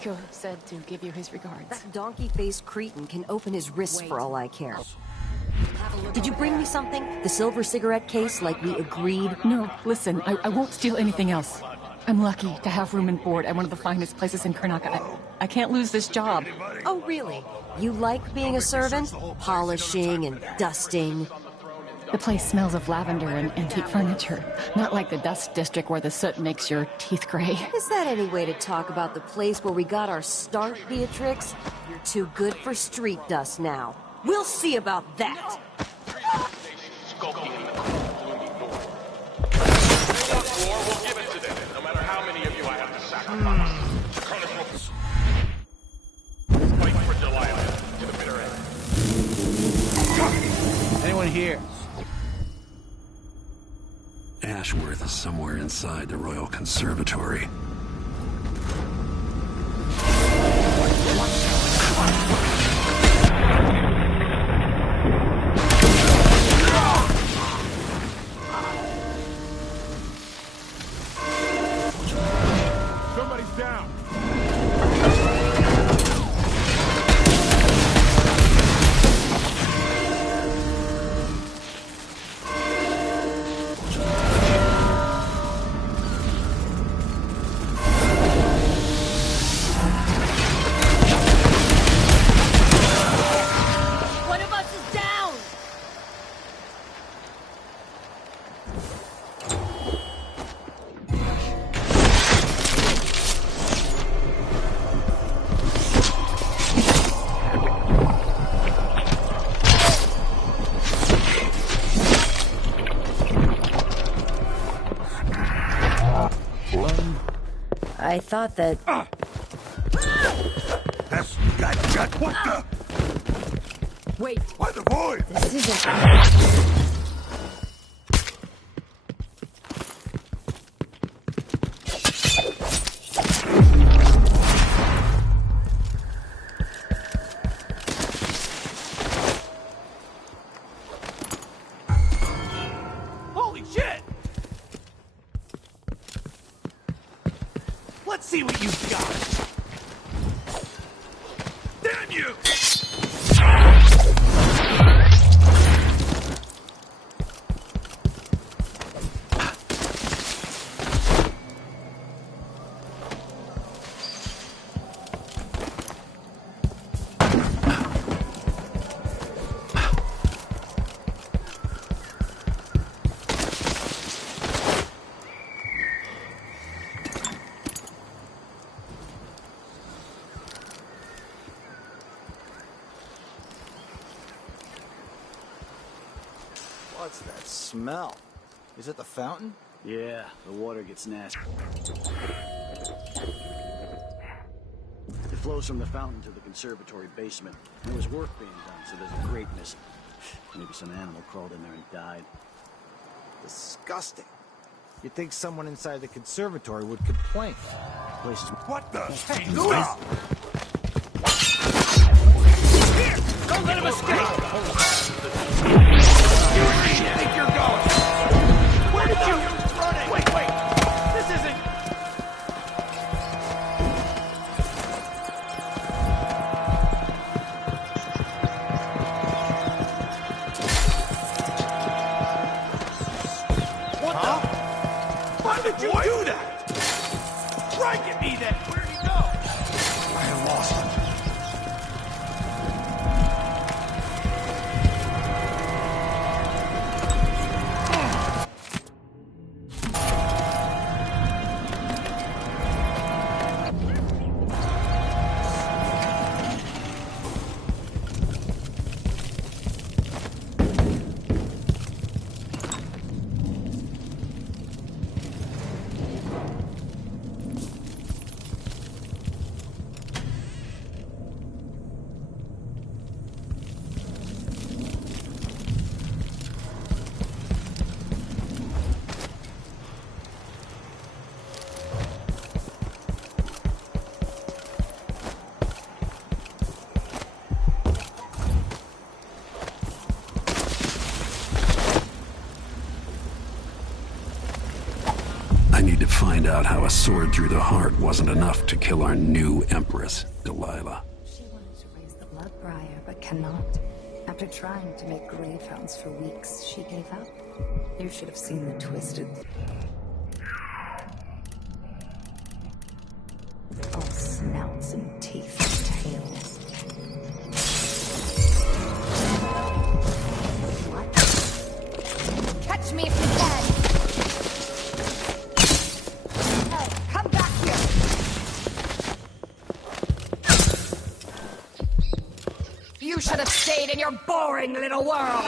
Nico said to give you his regards. That donkey-faced cretin can open his wrists for all I care. Did you bring me something? The silver cigarette case like we agreed? No, listen, I won't steal anything else. I'm lucky to have room and board at one of the finest places in Karnaca. I can't lose this job. Oh, really? You like being a servant? Polishing and dusting? The place smells of lavender and antique furniture. Not like the dust district where the soot makes your teeth gray. Is that any way to talk about the place where we got our start, Beatrix? You're too good for street dust now. We'll see about that! Anyone here? Ashworth is somewhere inside the Royal Conservatory. Somebody's down! I thought that... That's... What the... Wait. Why the void? This isn't... Holy shit! Let's see what you've got! Damn you! What's that smell? Is it the fountain? Yeah, the water gets nasty. It flows from the fountain to the conservatory basement. There was work being done, so there's a grate missing. Maybe some animal crawled in there and died. Disgusting. You'd think someone inside the conservatory would complain. The place is... What the... Hey, Stop! Here! Don't let him escape! Where do you think you're going? Where did you... running? Wait! This isn't... What the... Why did you do that? Strike at me then! Where'd he go? I have lost him. I need to find out how a sword through the heart wasn't enough to kill our new Empress, Delilah. She wanted to raise the blood briar, but cannot. After trying to make gravehounds for weeks, she gave up. You should have seen the twisted... all snouts and teeth and tails. What? Catch me if you can! Hey, come back here! You should have stayed in your boring little world!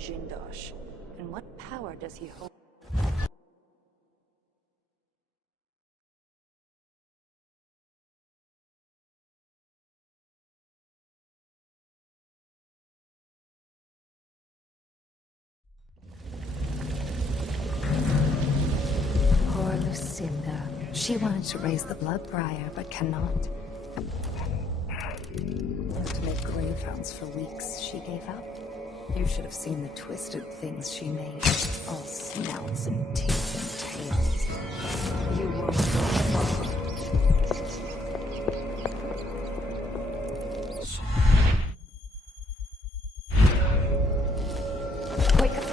Jindosh. And what power does he hold? Poor Lucinda. She wanted to raise the blood briar, but cannot. To make gravehounds for weeks, she gave up. You should have seen the twisted things she made. All snouts and teeth and tails. You won't go far. Wake up.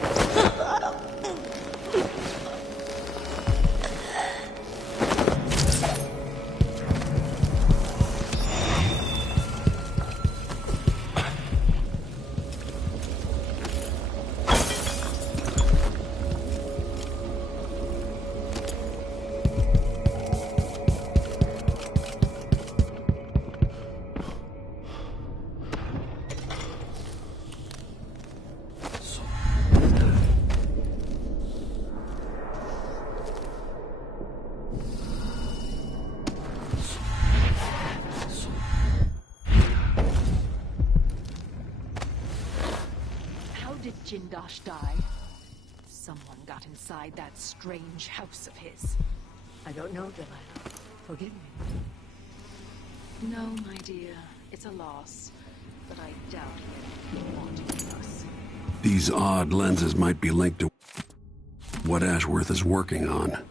Jindosh die? Someone got inside that strange house of his. I don't know, Delilah. Forgive me. No, my dear. It's a loss. But I doubt he'll want to keep us. These odd lenses might be linked to what Ashworth is working on.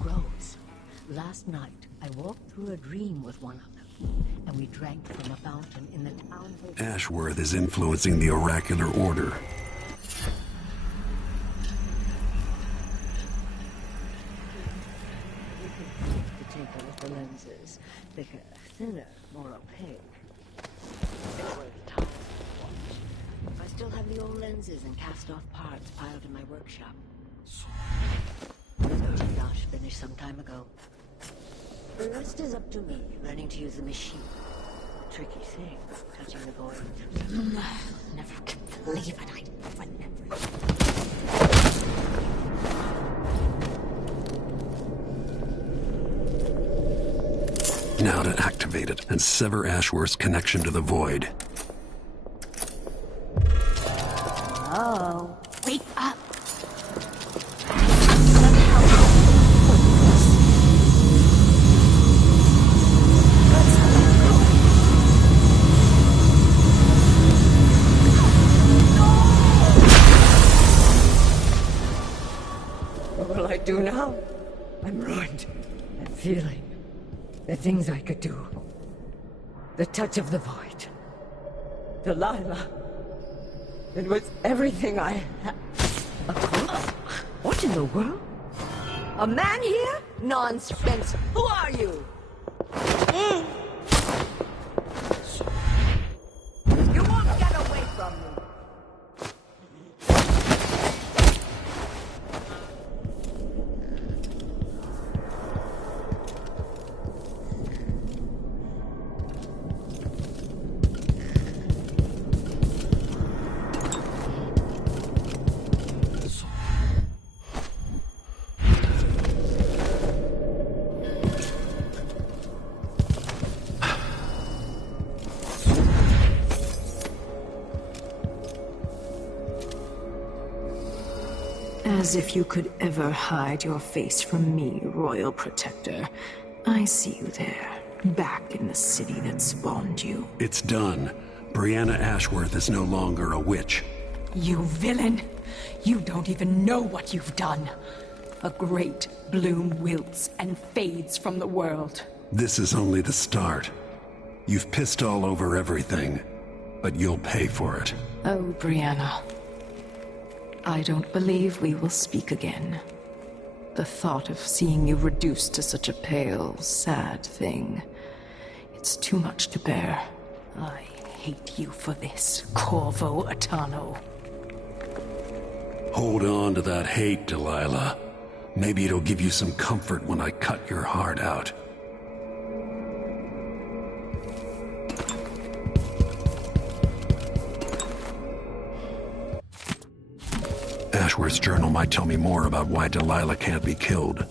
Grows. Last night, I walked through a dream with one of them, and we drank from a fountain in the town of... Ashworth is influencing the oracular order. To tinker with the lenses. Thicker, thinner, more opaque. It's worth time to watch. I still have the old lenses and cast-off parts piled in my workshop. Josh finished some time ago. The rest is up to me, learning to use the machine. Tricky thing, touching the void. Never can believe it. I would never. Now to activate it and sever Ashworth's connection to the void. Oh, wake up! I'm ruined. That feeling. The things I could do. The touch of the void. Delilah. It was everything I had. A corpse? What in the world? A man here? Nonsense. Who are you? You won't get away from me. As if you could ever hide your face from me, Royal Protector. I see you there, back in the city that spawned you. It's done. Brianna Ashworth is no longer a witch. You villain! You don't even know what you've done. A great bloom wilts and fades from the world. This is only the start. You've pissed all over everything, but you'll pay for it. Oh, Brianna. I don't believe we will speak again. The thought of seeing you reduced to such a pale, sad thing. It's too much to bear. I hate you for this, Corvo Atano. Hold on to that hate, Delilah. Maybe it'll give you some comfort when I cut your heart out. Ashworth's journal might tell me more about why Delilah can't be killed.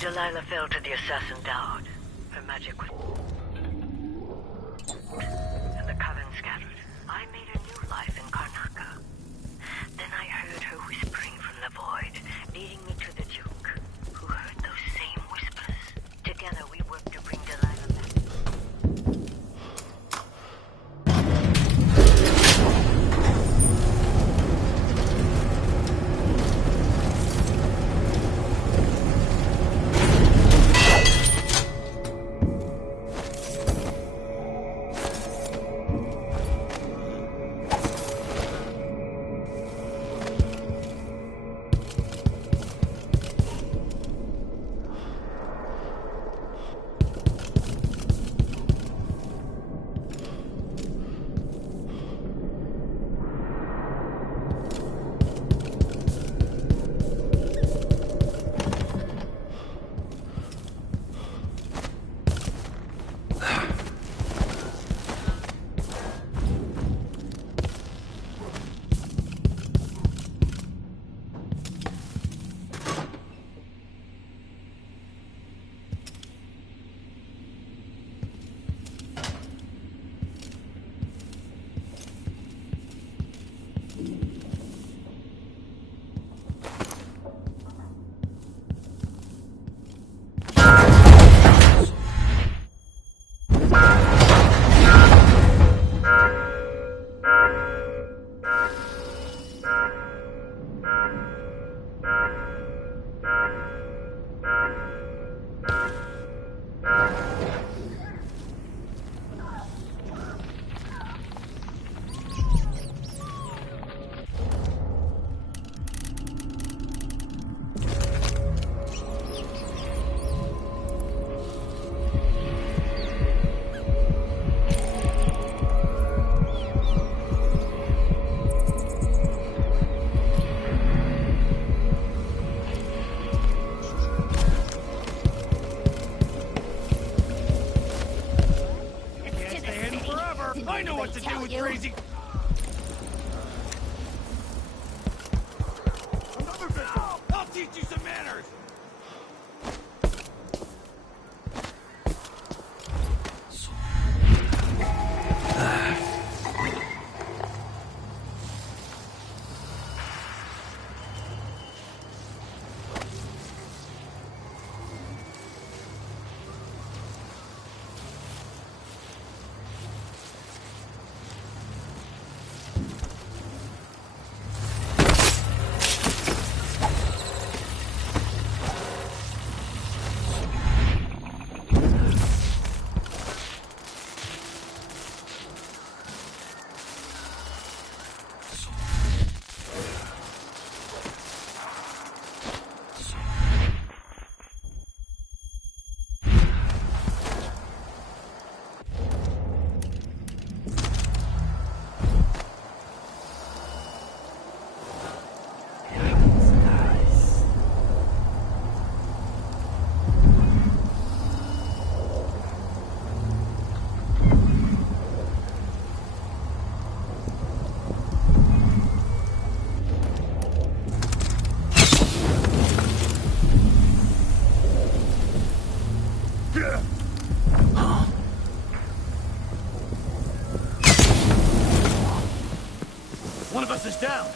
Delilah fell to the assassin Dowd. Her magic was... and the coven scattered. I made a new life in Karnaca. Then I heard her whispering from the void, leading me to the Duke, who heard those same whispers. Together we worked to bring Delilah back. to do with crazy... Another victim! I'll teach you some manners! One of us is down.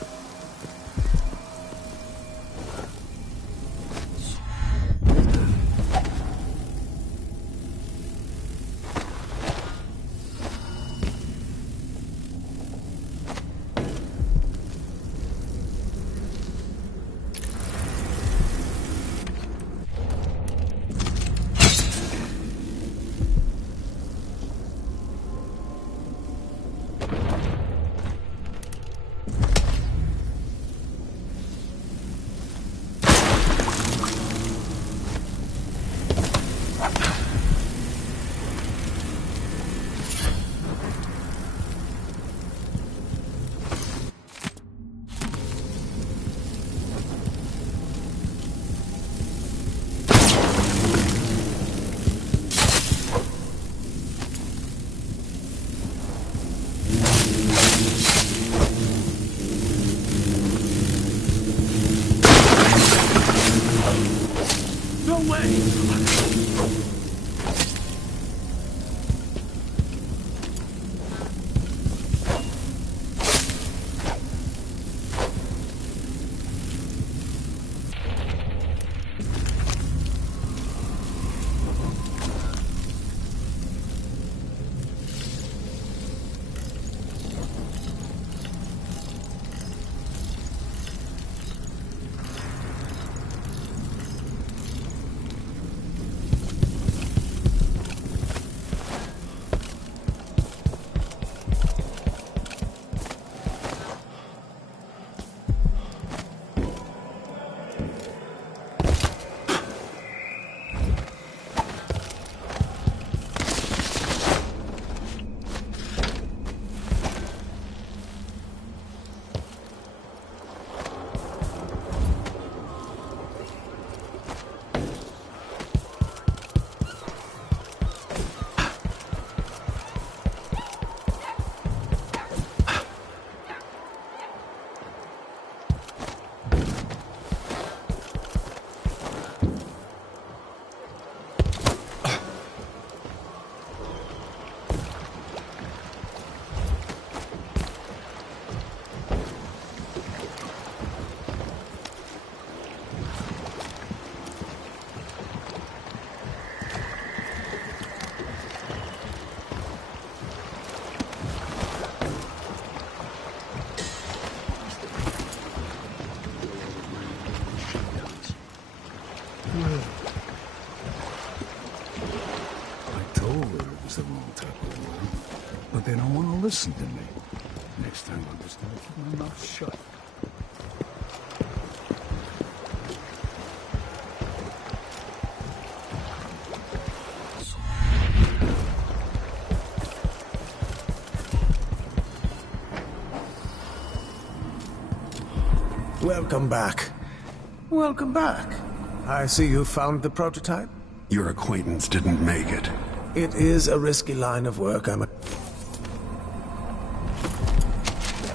But they don't want to listen to me. Next time I'm just gonna keep my mouth shut. Welcome back. Welcome back. I see you found the prototype. Your acquaintance didn't make it. It is a risky line of work,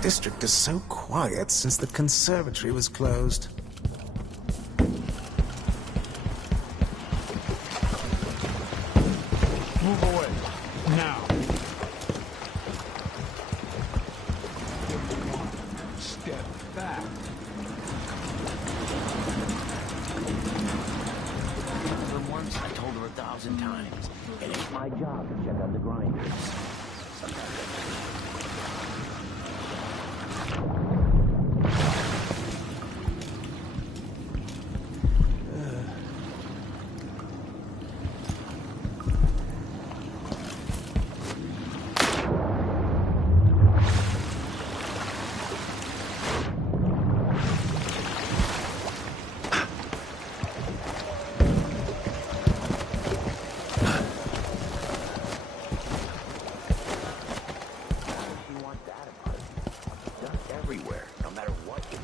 district is so quiet since the conservatory was closed. Move away. Now. Step back. For once, I told her 1,000 times. It ain't my job to check out the grinders. Everywhere, no matter what you do.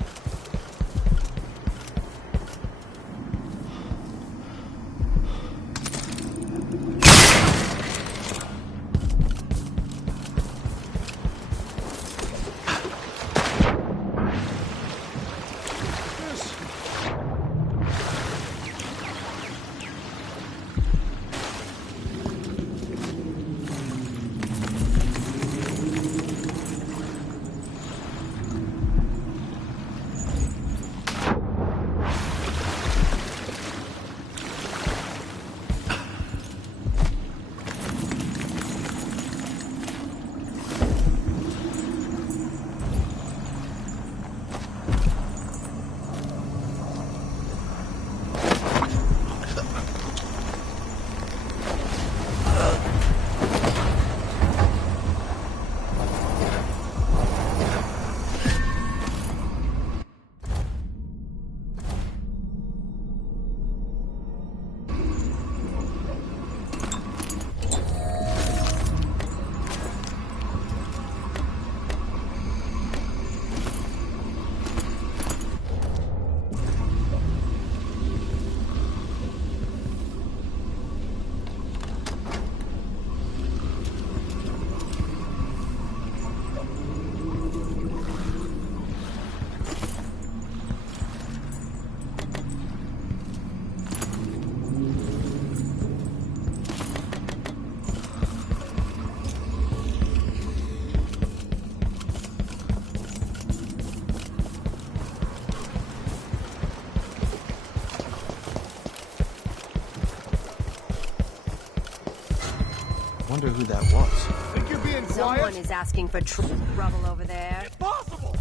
Wonder who that was. Think you're being quiet? Someone is asking for trouble over there. Impossible!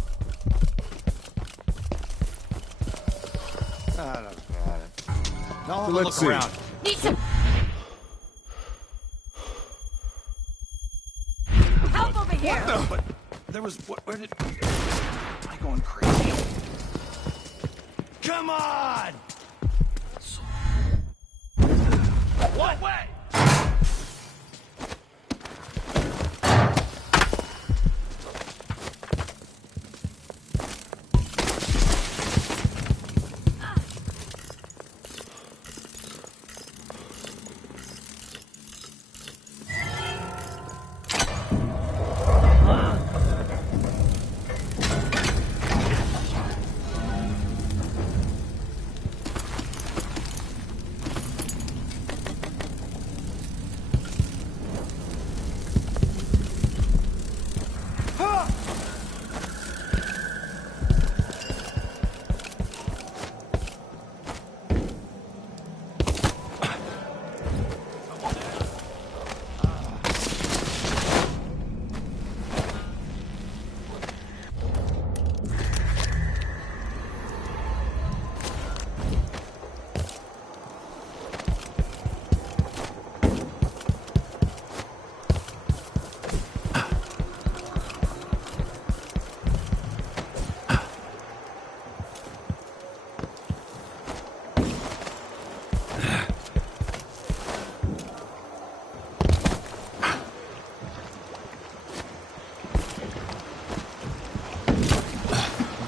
Now I'll Let's look see. around. Need some help over here. No, but there was where did am I going crazy? Come on! What way?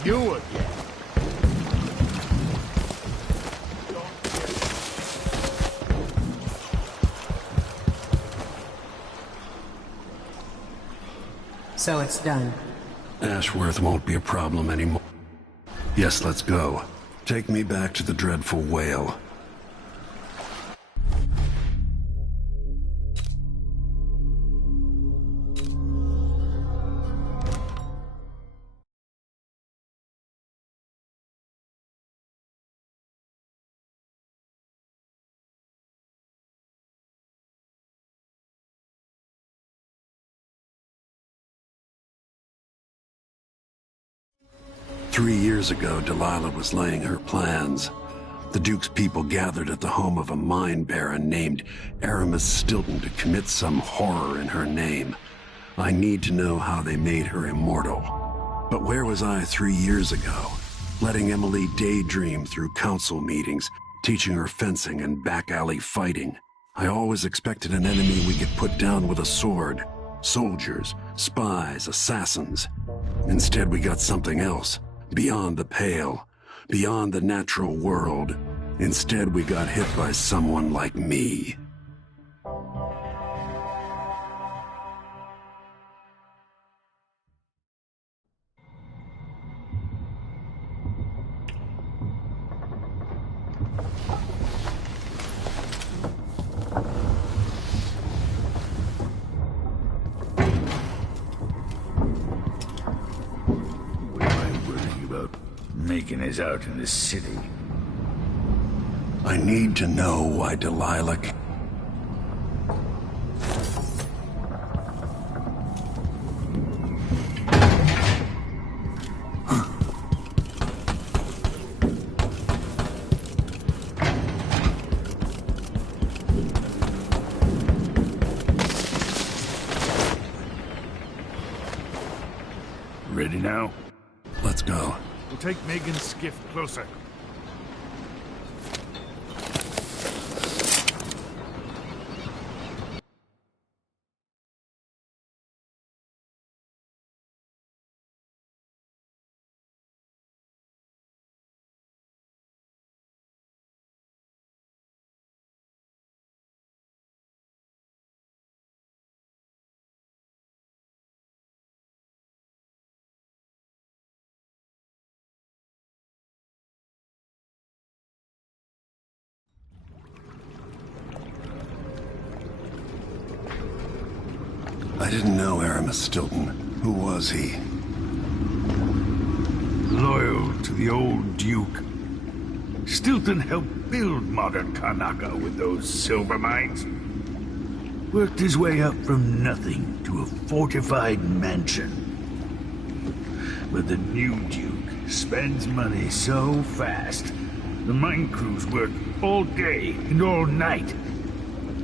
You again. So it's done. Ashworth won't be a problem anymore. Yes, let's go. Take me back to the dreadful whale. Three years ago, Delilah was laying her plans. The Duke's people gathered at the home of a mine baron named Aramis Stilton to commit some horror in her name. I need to know how they made her immortal. But where was I 3 years ago? Letting Emily daydream through council meetings, teaching her fencing and back-alley fighting. I always expected an enemy we could put down with a sword. Soldiers, spies, assassins. Instead, we got something else. Beyond the pale, beyond the natural world. Instead, we got hit by someone like me. Making us out in the city. I need to know why Delilah... Ready now? Let's go. We'll take Megan's skiff closer. I didn't know Aramis Stilton. Who was he? Loyal to the old Duke. Stilton helped build modern Karnaca with those silver mines. Worked his way up from nothing to a fortified mansion. But the new Duke spends money so fast, the mine crews work all day and all night.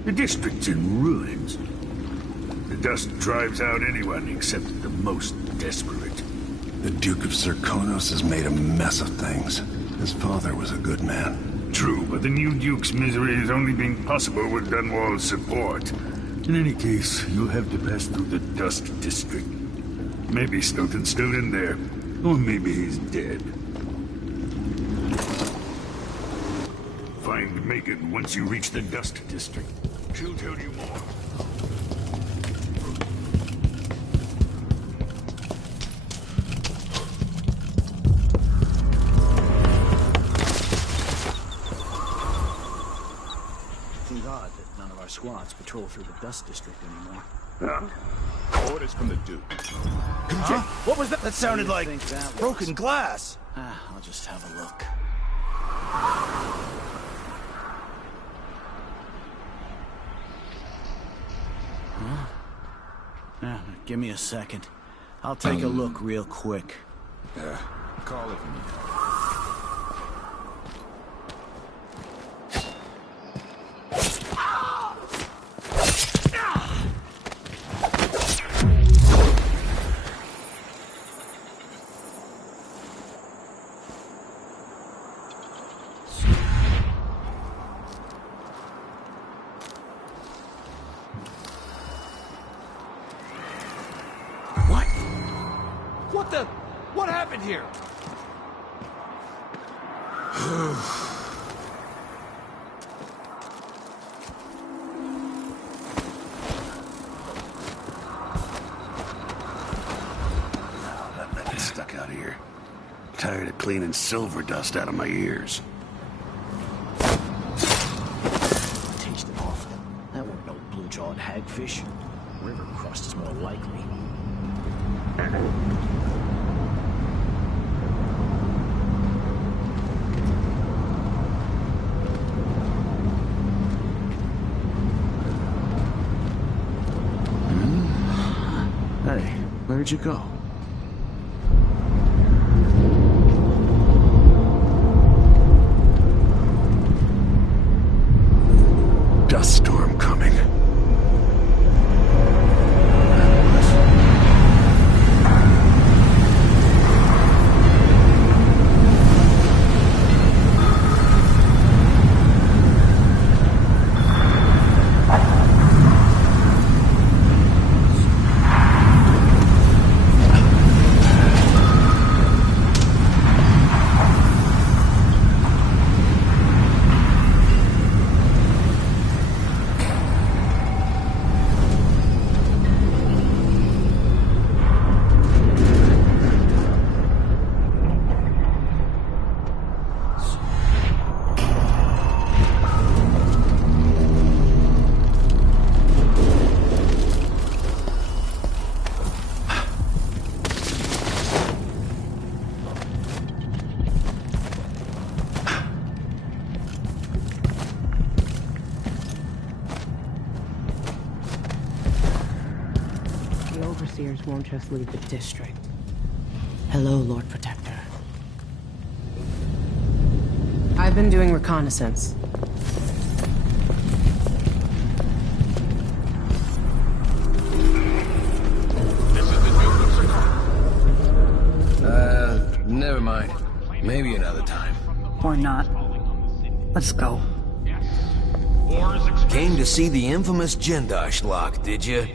The district's in ruins. The dust drives out anyone except the most desperate. The Duke of Serkonos has made a mess of things. His father was a good man. True, but the new Duke's misery has only been possible with Dunwall's support. In any case, you'll have to pass through the Dust District. Maybe Stilton's still in there, or maybe he's dead. Find Megan once you reach the Dust District. She'll tell you more. Squads patrol through the Dust District anymore. Orders from the Duke. Huh? What was that? That sounded like broken glass. I'll just have a look. Huh? Give me a second. I'll take a look real quick. Call it when you know. What happened here? tired of cleaning silver dust out of my ears. Tasted awful. That weren't no blue-jawed hagfish. River crust is more likely. Hey, where'd you go? Dust storm coming. Overseers won't just leave the district. Hello, Lord Protector. I've been doing reconnaissance. This is the Duke of Never mind. Maybe another time. Or not. Let's go. Came to see the infamous Jindosh lock, did you?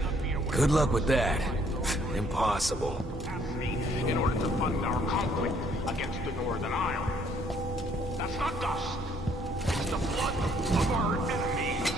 Good luck with that. Impossible. in order to fund our conflict against the Northern Isle. That's not dust. It's the blood of our enemies.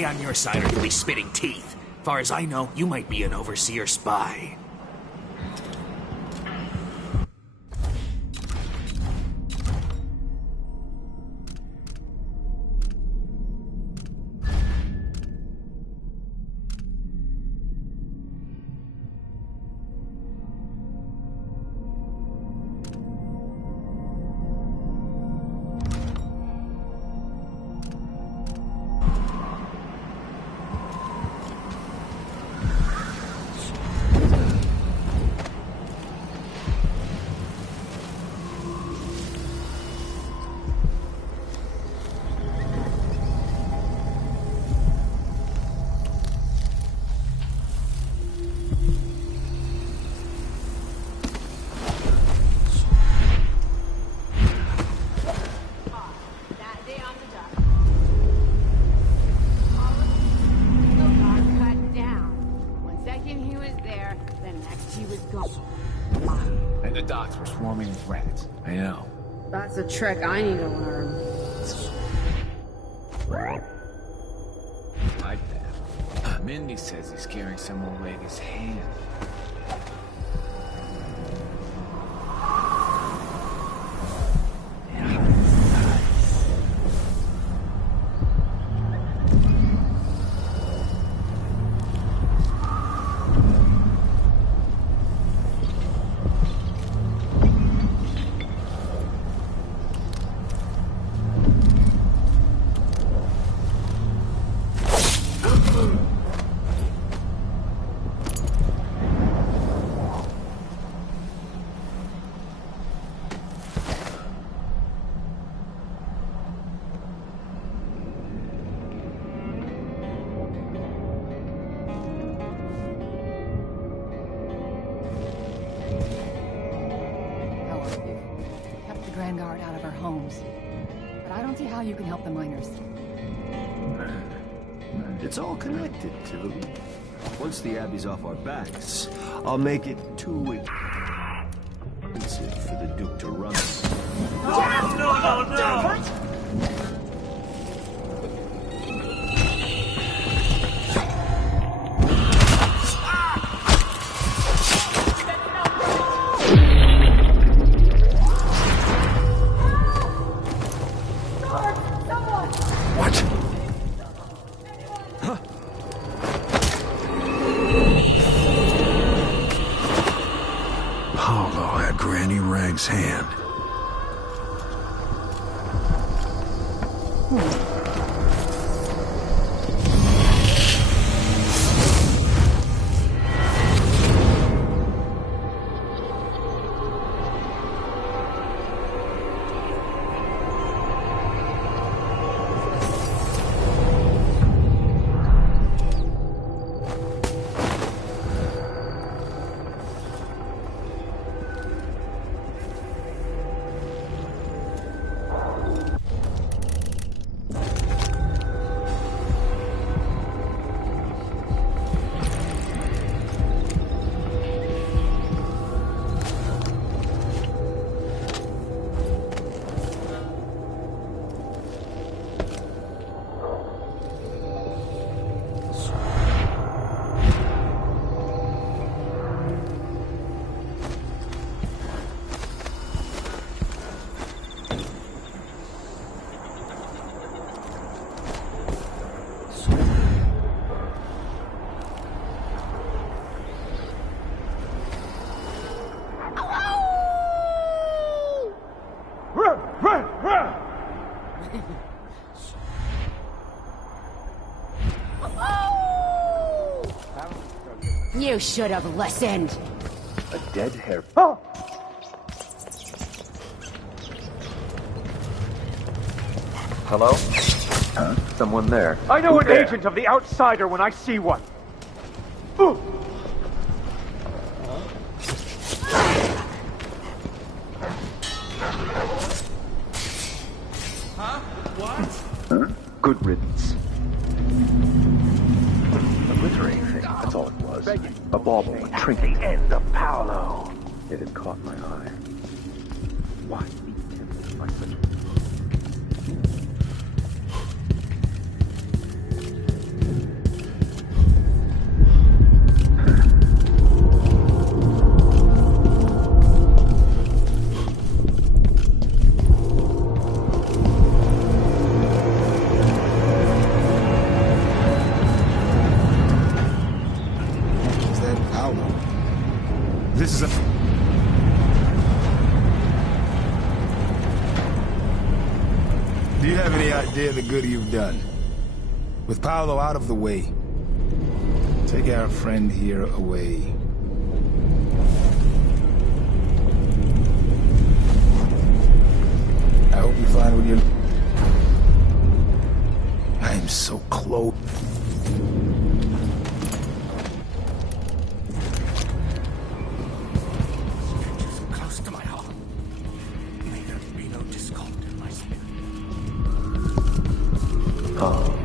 stay on your side or you'll be spitting teeth. Far as I know, you might be an overseer spy. And the docks were swarming with rats. I know. That's a trick I need to learn. Like that. Mindy says he's carrying some old lady's hand. Vanguard out of our homes. But I don't see how you can help the miners. It's all connected, too. Once the Abbey's off our backs, I'll make it too expensive for the Duke to run. No! Hand. You should have listened. A dead hair. Oh! Hello? Huh? Someone there. I know Who's an there? agent of the Outsider when I see one. Ooh. Huh? What? Huh? Good riddance. A glittering thing, that's all it was. A bauble, a trinket. The end of Paolo. It had caught my eye. Why be tempted by such... This is a... Do you have any idea the good you've done? With Paolo out of the way, take our friend here away. I hope you find what you're... I am so close. Close to my heart. May there be no discord in my spirit. Oh.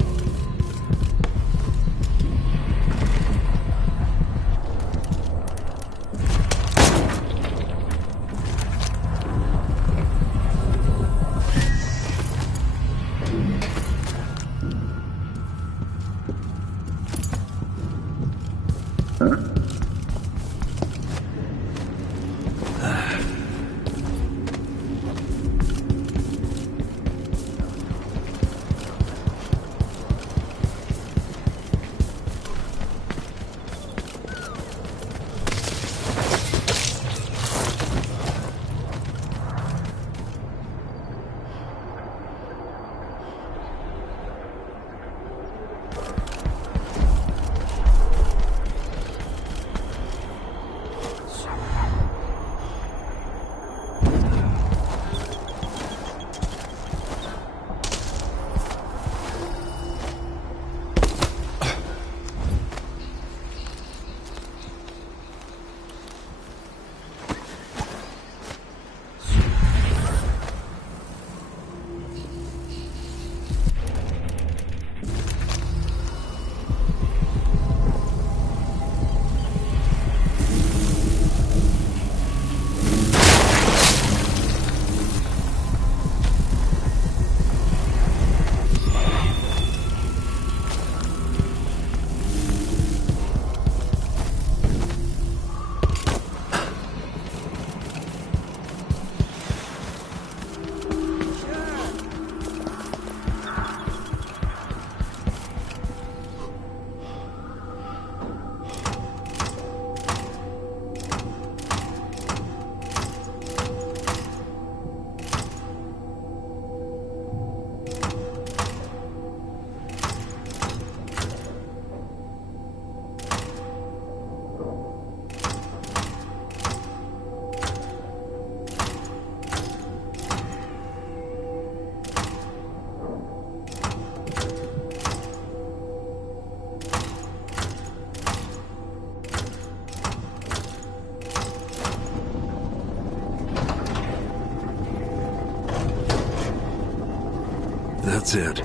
That's it.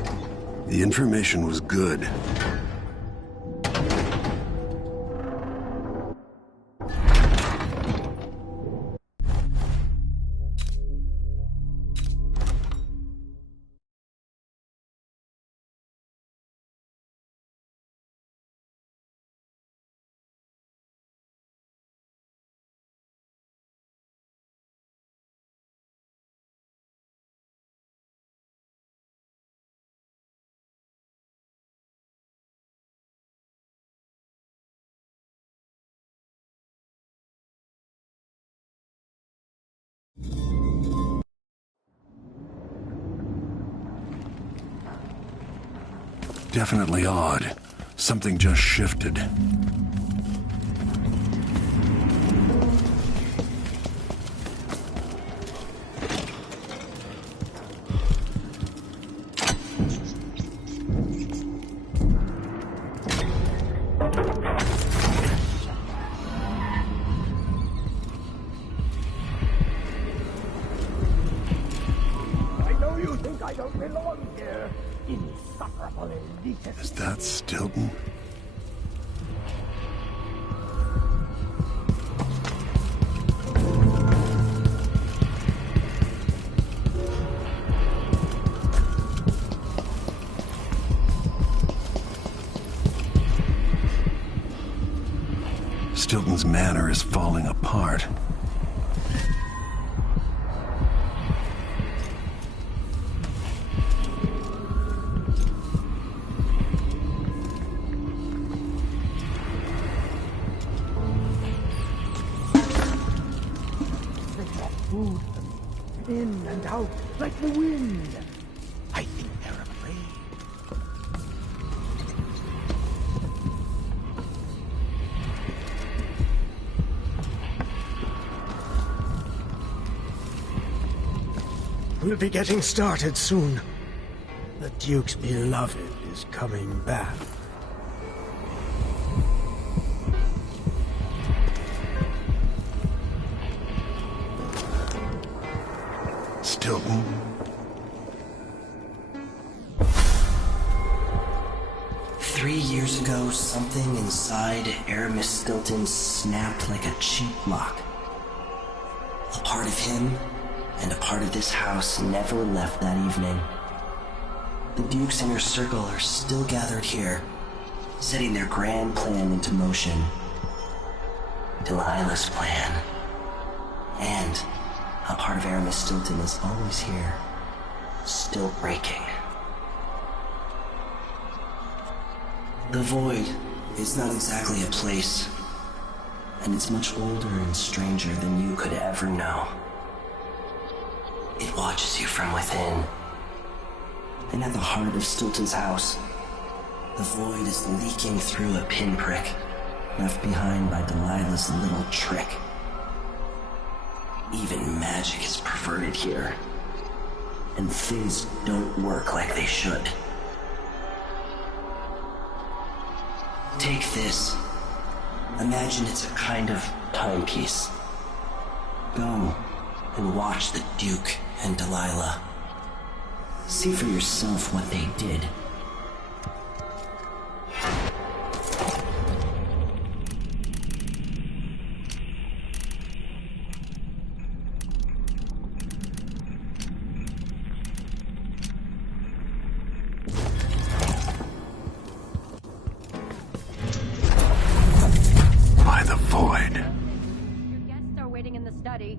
The information was good. Definitely odd. Something just shifted. I know you think I don't belong here. Insufferable elitist. Is that Stilton? Stilton's manor is falling apart. move them, in and out like the wind. I think they're afraid. We'll be getting started soon. The Duke's beloved is coming back. Stilton? Three years ago, something inside Aramis Stilton snapped like a cheap lock. A part of him and a part of this house never left that evening. The Duke's inner circle are still gathered here, setting their grand plan into motion. Delilah's plan. And a part of Aramis Stilton is always here, still breaking. The Void is not exactly a place, and it's much older and stranger than you could ever know. It watches you from within. And at the heart of Stilton's house, the Void is leaking through a pinprick left behind by Delilah's little trick. Even magic is perverted here, and things don't work like they should. Take this. Imagine it's a kind of timepiece. Go and watch the Duke and Delilah. See for yourself what they did. By the Void. Your guests are waiting in the study.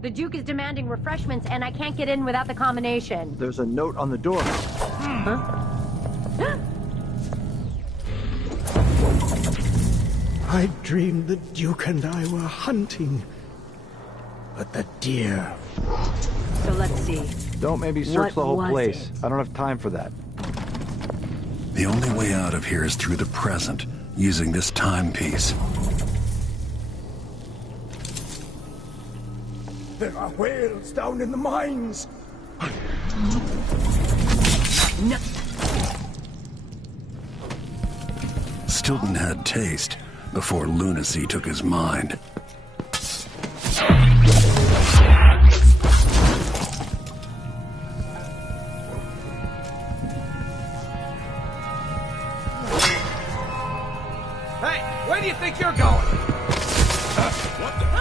The Duke is demanding refreshments, and I can't get in without the combination. There's a note on the door. I dreamed the Duke and I were hunting. But the deer... So let's see. Don't maybe search What the whole was place. it? I don't have time for that. The only way out of here is through the present, using this timepiece. There are whales down in the mines. No. Stilton had taste before lunacy took his mind. Hey, where do you think you're going? What the?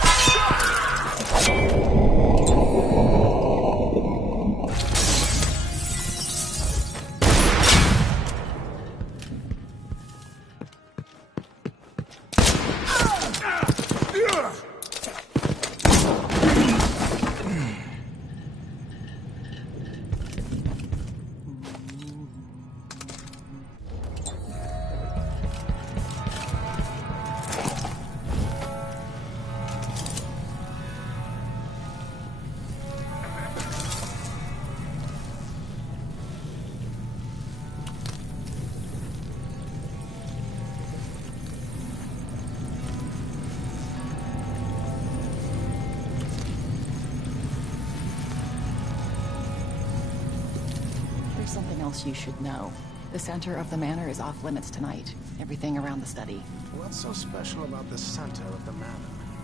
There's something else you should know. The center of the manor is off limits tonight. Everything around the study. What's so special about the center of the manor?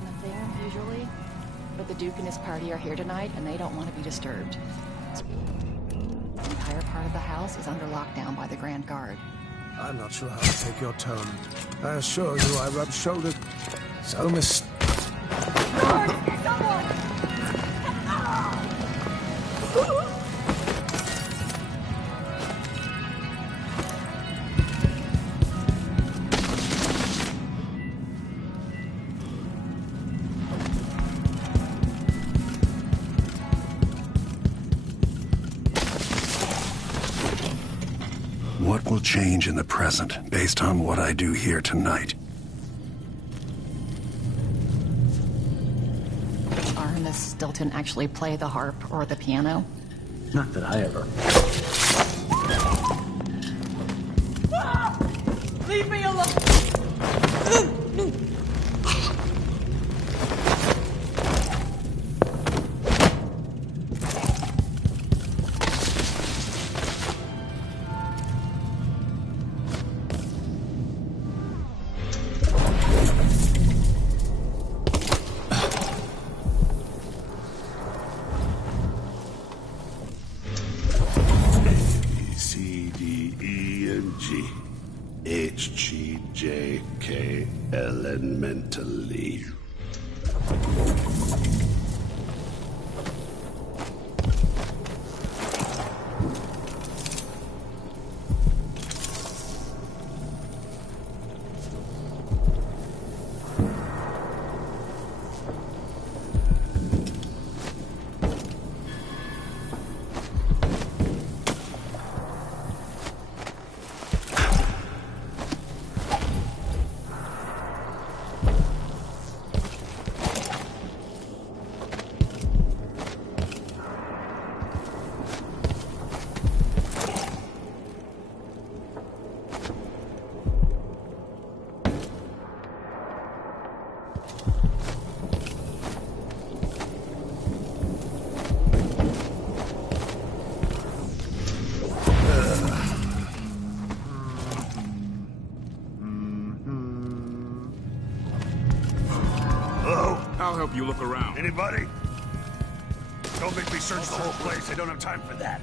Nothing, usually. But the Duke and his party are here tonight, and they don't want to be disturbed. The entire part of the house is under lockdown by the Grand Guard. I'm not sure how to take your tone. I assure you I rub shoulders... So What will change in the present based on what I do here tonight? Our Miss Stilton actually play the harp or the piano? Not that I ever. Leave me alone! C, D, E, and G. H, G, J, K, L, and mentally. I'll help you look around. Anybody? Don't make me search the whole place. I don't have time for that.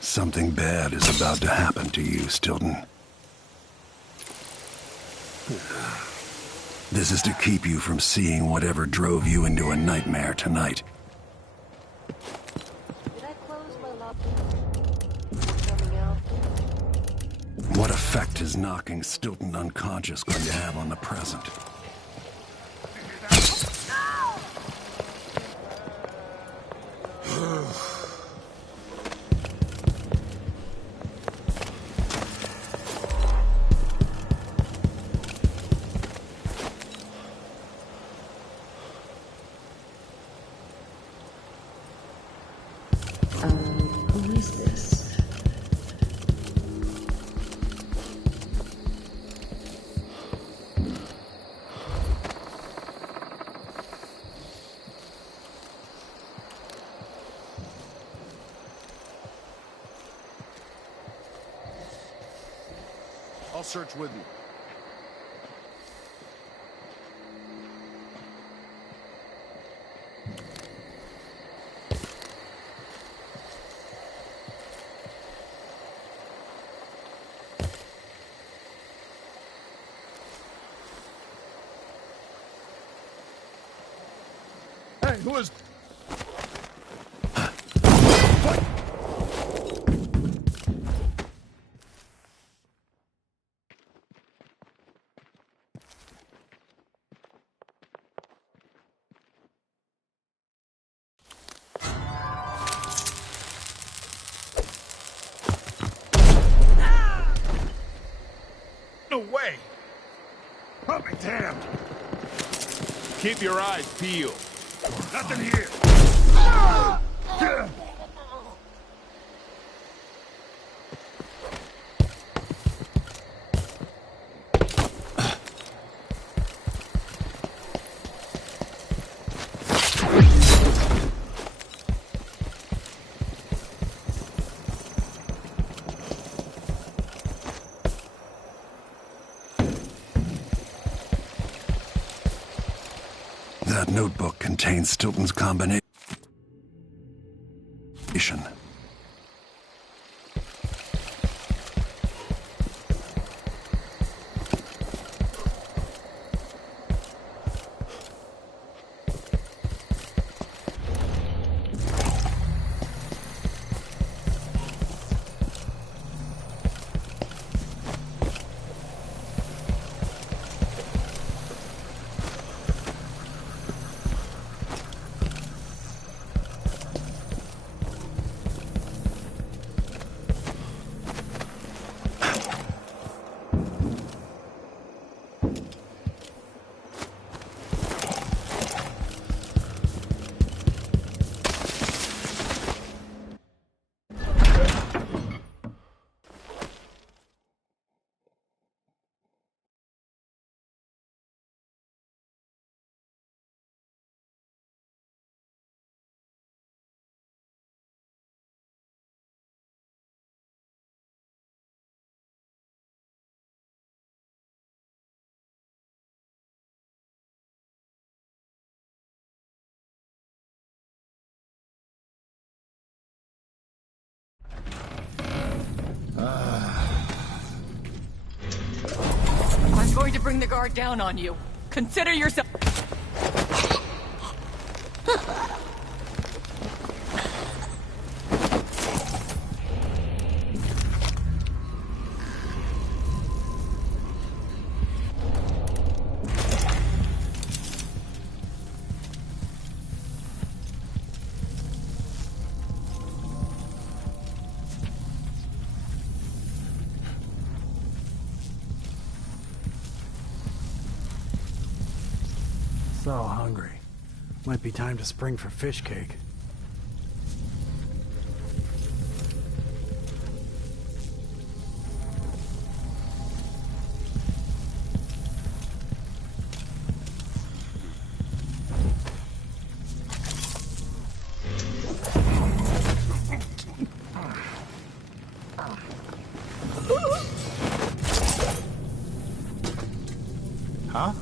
Something bad is about to happen to you, Stilton. This is to keep you from seeing whatever drove you into a nightmare tonight. Did I close my lock? Coming out. What effect is knocking Stilton unconscious going to have on the present? I'll search with you. Hey, who is... No way! I'll be damned! Keep your eyes peeled. Nothing here! That notebook contains Stilton's combination. I'm going to bring the guard down on you. Consider yourself... So hungry. Might be time to spring for fish cake. Huh?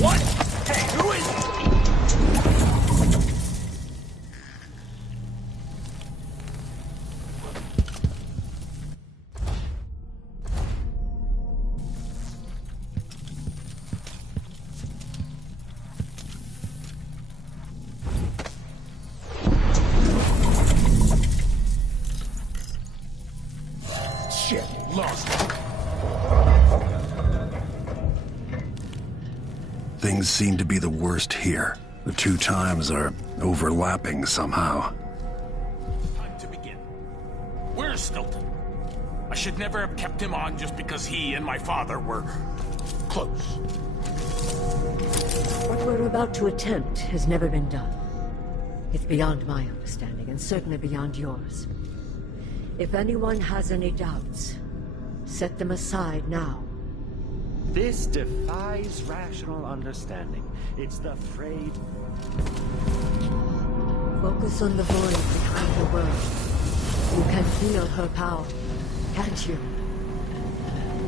What? Hey, who is it? Shit, lost it. Things seem to be the worst here. The two times are overlapping somehow. Time to begin. Where's Stilton? I should never have kept him on just because he and my father were close. What we're about to attempt has never been done. It's beyond my understanding, and certainly beyond yours. If anyone has any doubts, set them aside now. This defies rational understanding. It's the frayed... Focus on the void behind the world. You can feel her power, can't you?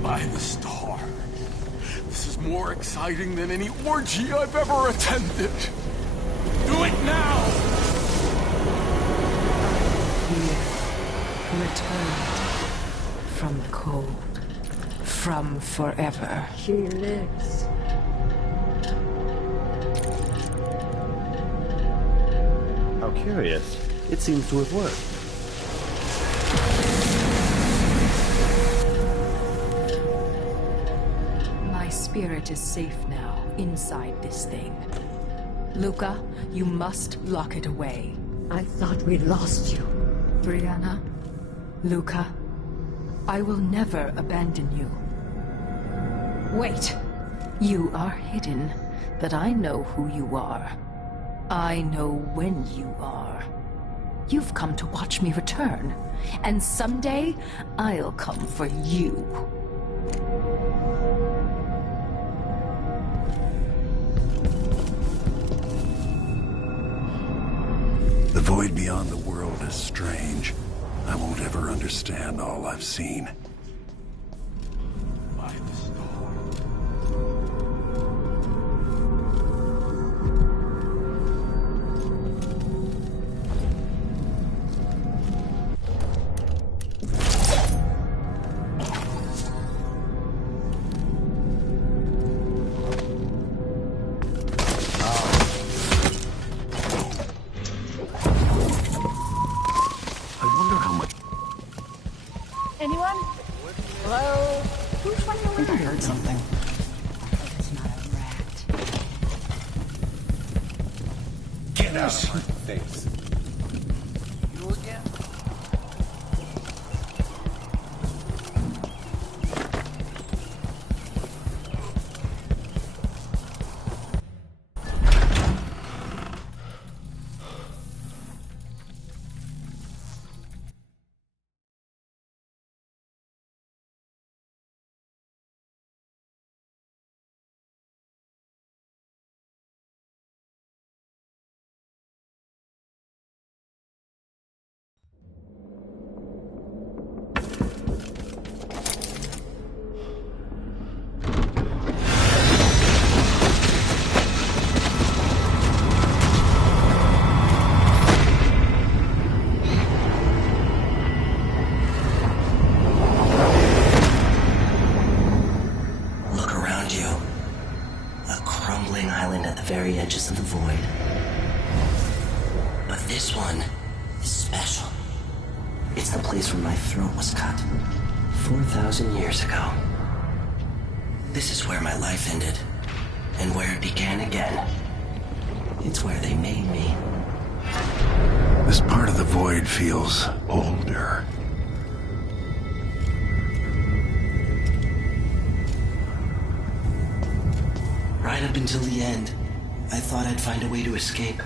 By the star. This is more exciting than any orgy I've ever attended. Do it now! Here, returned from the cold, from forever. She lives. How curious. It seems to have worked. My spirit is safe now, inside this thing. Luca, you must lock it away. I thought we'd lost you. Brianna, Luca, I will never abandon you. Wait! You are hidden, but I know who you are. I know when you are. You've come to watch me return, and someday I'll come for you. The void beyond the world is strange. I won't ever understand all I've seen. Anyone? Hello? Who's running around? I heard something. It's not a rat. Get out of my face. You again? very edges of the void. But this one is special. It's the place where my throat was cut 4,000 years ago. This is where my life ended, and where it began again. It's where they made me. This part of the void feels older. Right up until the end, I thought I'd find a way to escape.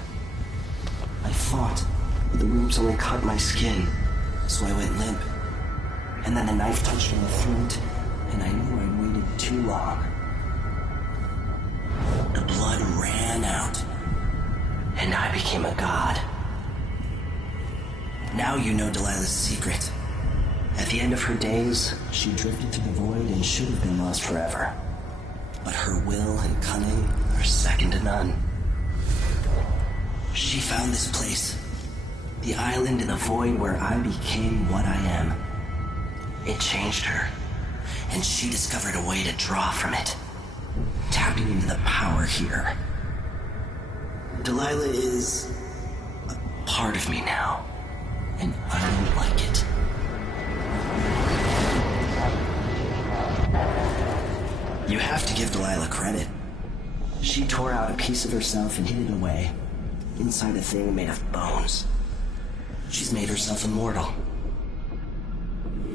I fought, but the wounds only cut my skin, so I went limp. And then the knife touched my throat, and I knew I'd waited too long. The blood ran out, and I became a god. Now you know Delilah's secret. At the end of her days, she drifted to the void and should have been lost forever. But her will and cunning are second to none. She found this place, the island in the void where I became what I am. It changed her, and she discovered a way to draw from it, tapping into the power here. Delilah is a part of me now, and I don't like it. You have to give Delilah credit. She tore out a piece of herself and hid it away, inside a thing made of bones. She's made herself immortal.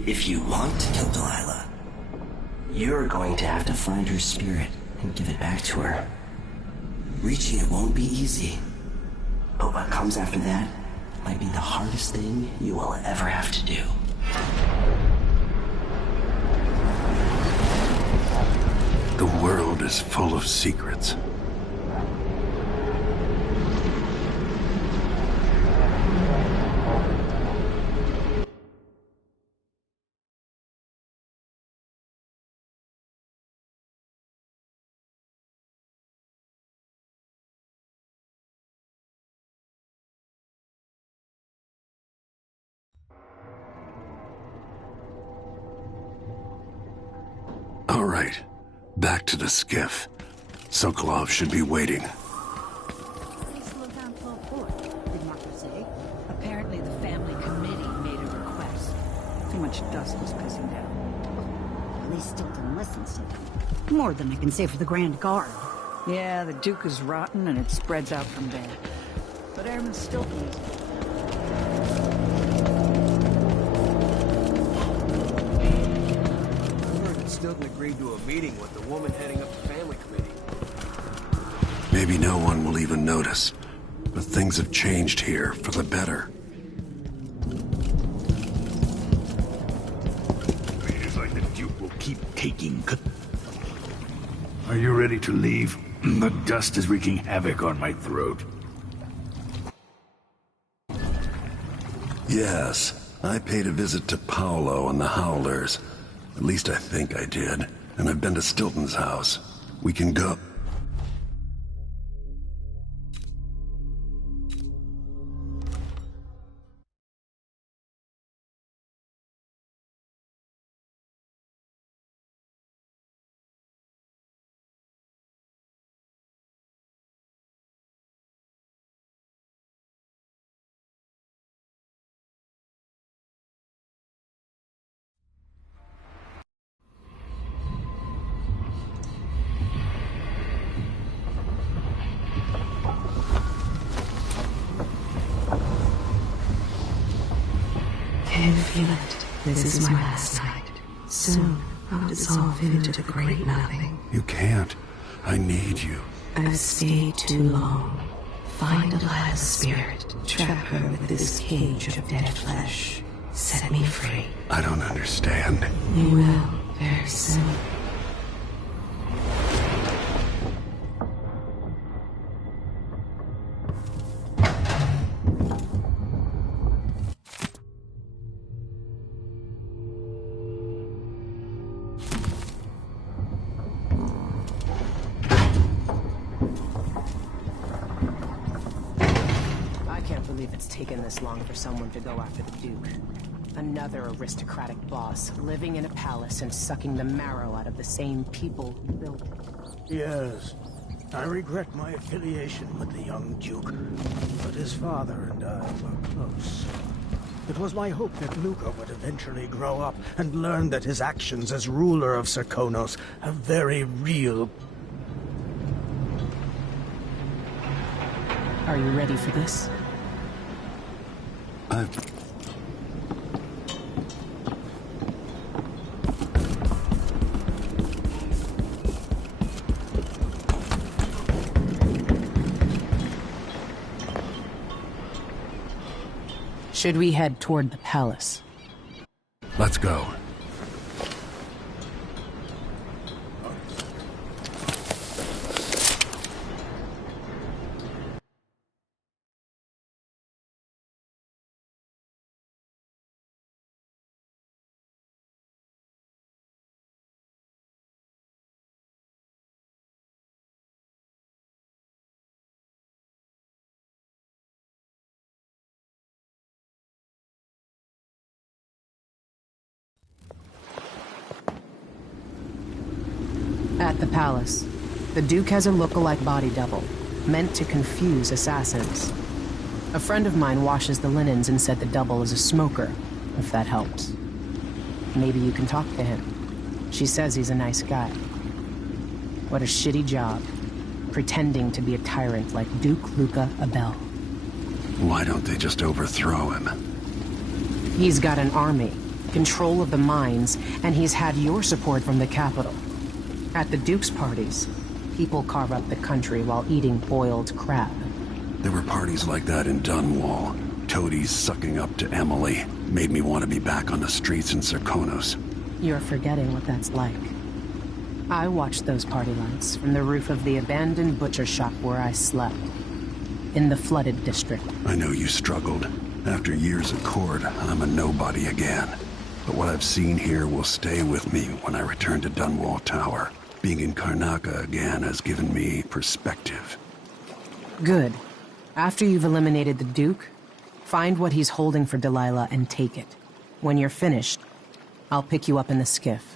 If you want to kill Delilah, you're going to have to find her spirit and give it back to her. Reaching it won't be easy, But what comes after that might be the hardest thing you will ever have to do. The world is full of secrets. All right, back to the skiff. Sokolov should be waiting. Apparently the family committee made a request. Too much dust was pissing down. At least Stilton listens to them. More than I can say for the Grand Guard. Yeah, the Duke is rotten and it spreads out from there. But Airman Stilton is... Stilton agreed to a meeting with the woman heading up the family committee. Maybe no one will even notice, but things have changed here for the better. It's like the Duke will keep taking... Are you ready to leave? The dust is wreaking havoc on my throat. Yes, I paid a visit to Paolo and the Howlers. At least I think I did. And I've been to Stilton's house. We can go. Can feel it. This is my last night. Soon, I'll dissolve into the great nothing. You can't. I need you. I've stayed too long. Find Delilah's spirit. Trap her with this cage of dead flesh. Set me free. I don't understand. You will, very soon. It's taken this long for someone to go after the Duke. Another aristocratic boss, living in a palace and sucking the marrow out of the same people who built it. Yes, I regret my affiliation with the young Duke, but his father and I were close. It was my hope that Luca would eventually grow up and learn that his actions as ruler of Serkonos have very real... Are you ready for this? Should we head toward the palace? Let's go. At the palace, the Duke has a look-alike body double, meant to confuse assassins. A friend of mine washes the linens and said the double is a smoker, if that helps. Maybe you can talk to him. She says he's a nice guy. What a shitty job, pretending to be a tyrant like Duke Luca Abel. Why don't they just overthrow him? He's got an army, control of the mines, and he's had your support from the capital. At the Duke's parties, people carve up the country while eating boiled crab. There were parties like that in Dunwall. Toadies sucking up to Emily made me want to be back on the streets in Serkonos. You're forgetting what that's like. I watched those party lights from the roof of the abandoned butcher shop where I slept. In the flooded district. I know you struggled. After years at court, I'm a nobody again. But what I've seen here will stay with me when I return to Dunwall Tower. Being in Karnaca again has given me perspective. Good. After you've eliminated the Duke, find what he's holding for Delilah and take it. When you're finished, I'll pick you up in the skiff.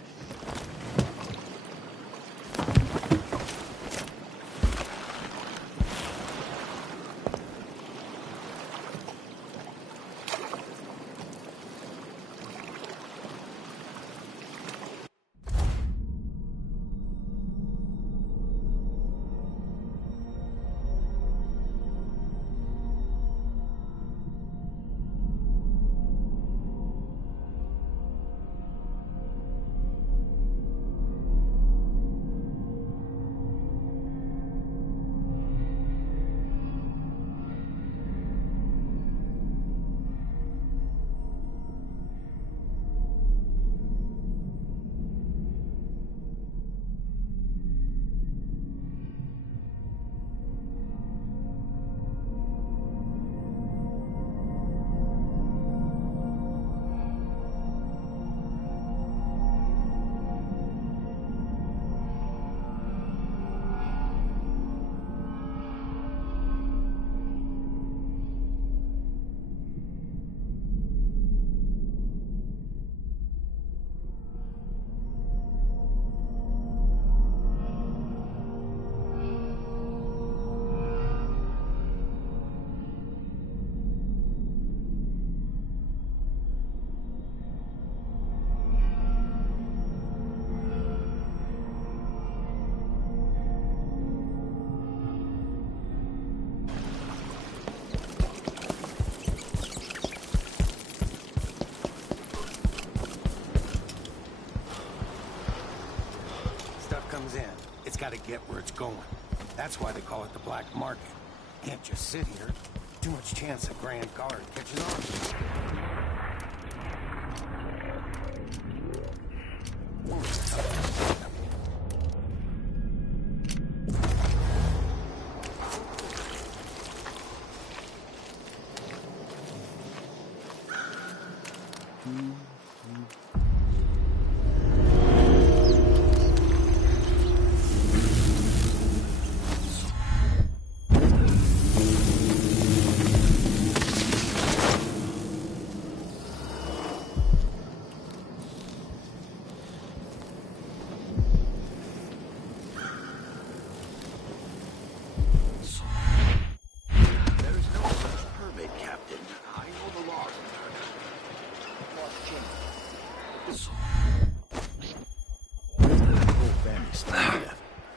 Gotta get where it's going. That's why they call it the black market. Can't just sit here. Too much chance a grand guard catches on.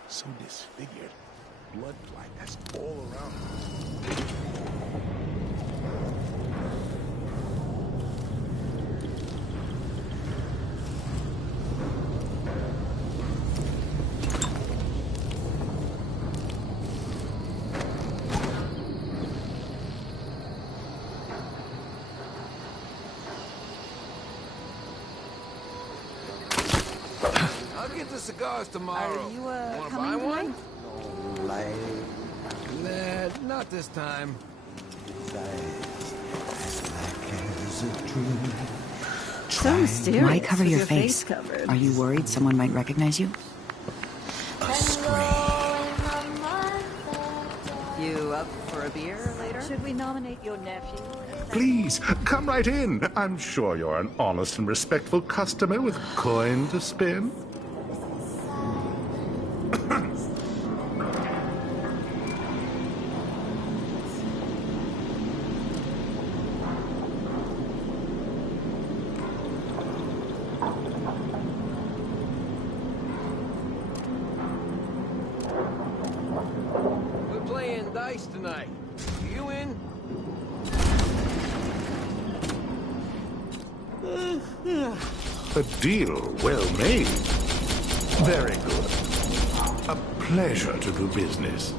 So disfigured. Blood blackness all around. I'll get the cigars tomorrow. Are you, Wanna coming buy one? Tonight? Nah, not this time. So mysterious. Why cover with your face? covered. Are you worried someone might recognize you? You up for a beer later? Should we nominate your nephew? Please, come right in. I'm sure you're an honest and respectful customer with coin to spin. We're playing dice tonight. You in? A deal well made. Very good. A pleasure to do business.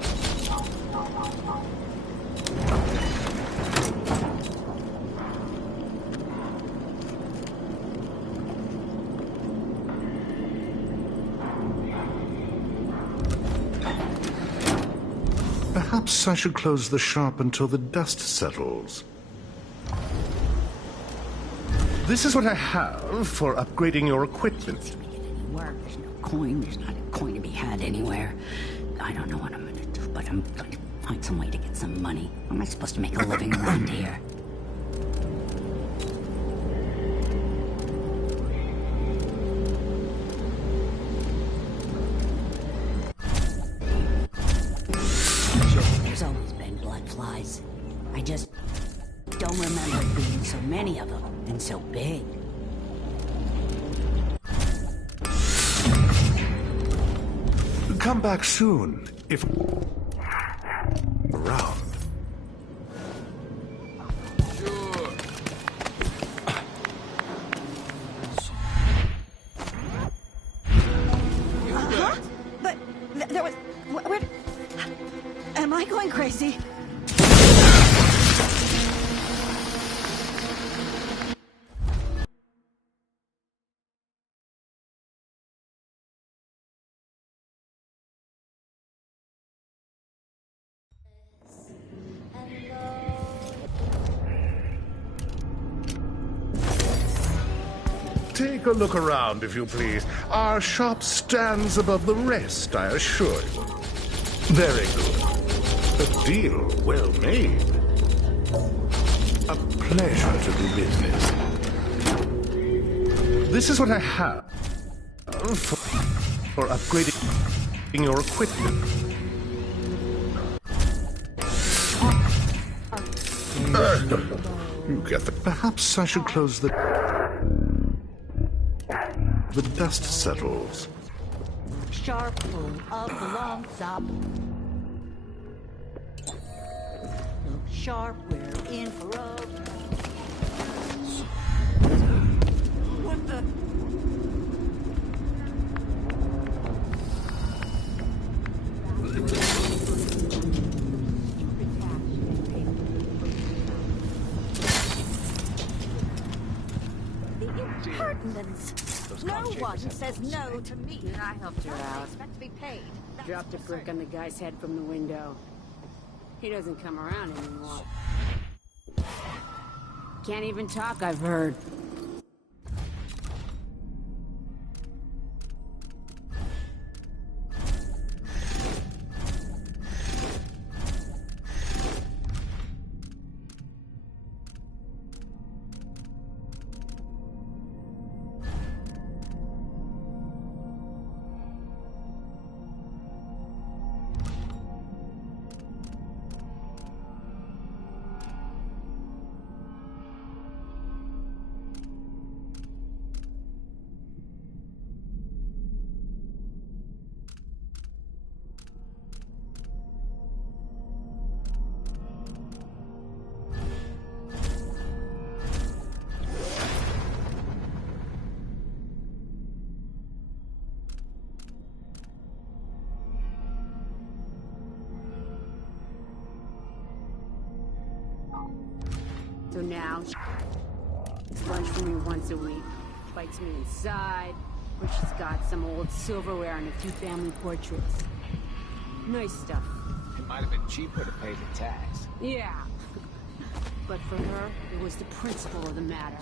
Perhaps I should close the shop until the dust settles. This is what I have for upgrading your equipment. Work. There's no coin. There's not a coin to be had anywhere. I don't know what I'm gonna do, but I'm gonna find some way to get some money. How am I supposed to make a living around here? There's always been blood flies. I just don't remember being so many of them and so big. Come back soon, if around. But there was... Where... Am I going crazy? Take a look around, if you please. Our shop stands above the rest, I assure you. Very good. A deal well made. A pleasure to do business. This is what I have for upgrading your equipment. You get the... Perhaps I should close the dust settles. Sharp pull of the long stop. Look sharp, we're in for a... What the... Impertinence! No one says no to me. I helped her out. Expect to be paid. Dropped a brick on the guy's head from the window. He doesn't come around anymore. Can't even talk, I've heard. So now, it's lunch for me once a week. Bites me inside, where she's got some old silverware and a few family portraits. Nice stuff. It might have been cheaper to pay the tax. Yeah. But for her, it was the principle of the matter.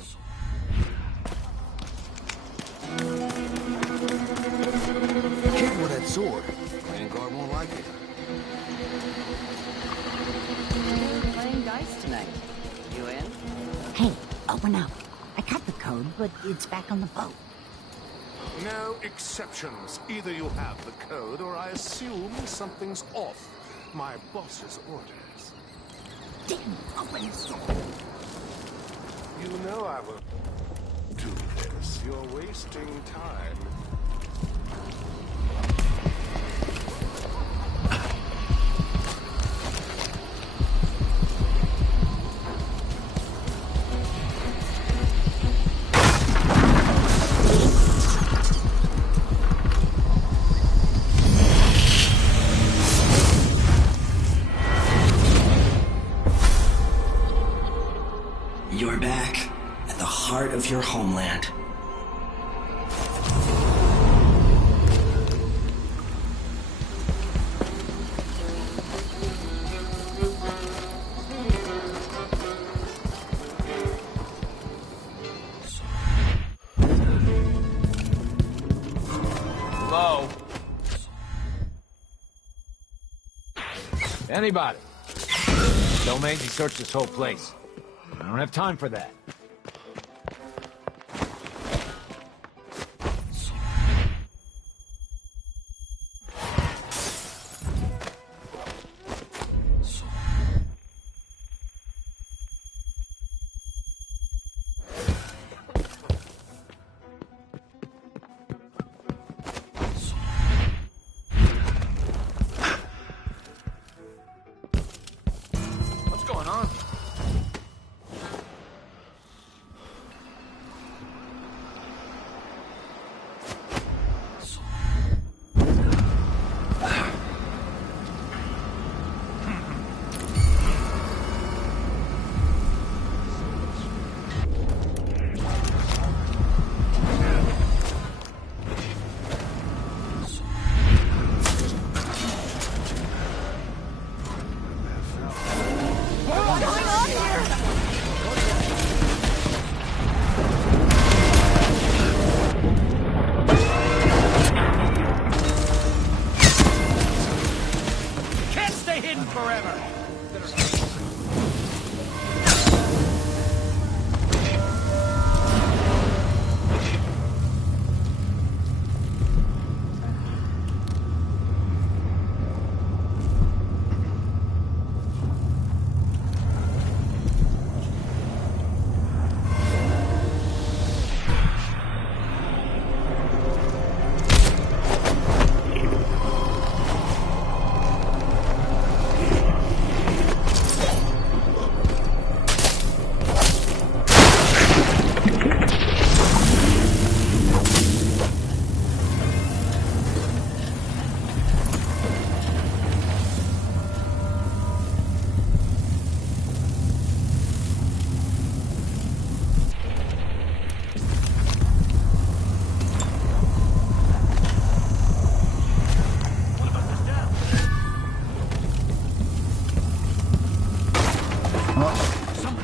Careful with that sword. Vanguard won't like it. We're playing dice tonight. You in? Hey, open up. I got the code, but it's back on the boat. No exceptions. Either you have the code, or I assume something's off. My boss's orders. Didn't open the door. You know I will do this. You're wasting time. You're back at the heart of your homeland. Hello? Anybody? Don't make me search this whole place. I don't have time for that. What's going on? Can't stay hidden forever!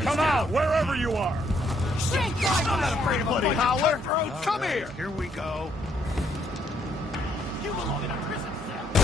Come out, wherever you are! I'm not afraid of a Bloody bunch howler! of cutthroats. Come All right, here! Here we go. You belong in a prison cell.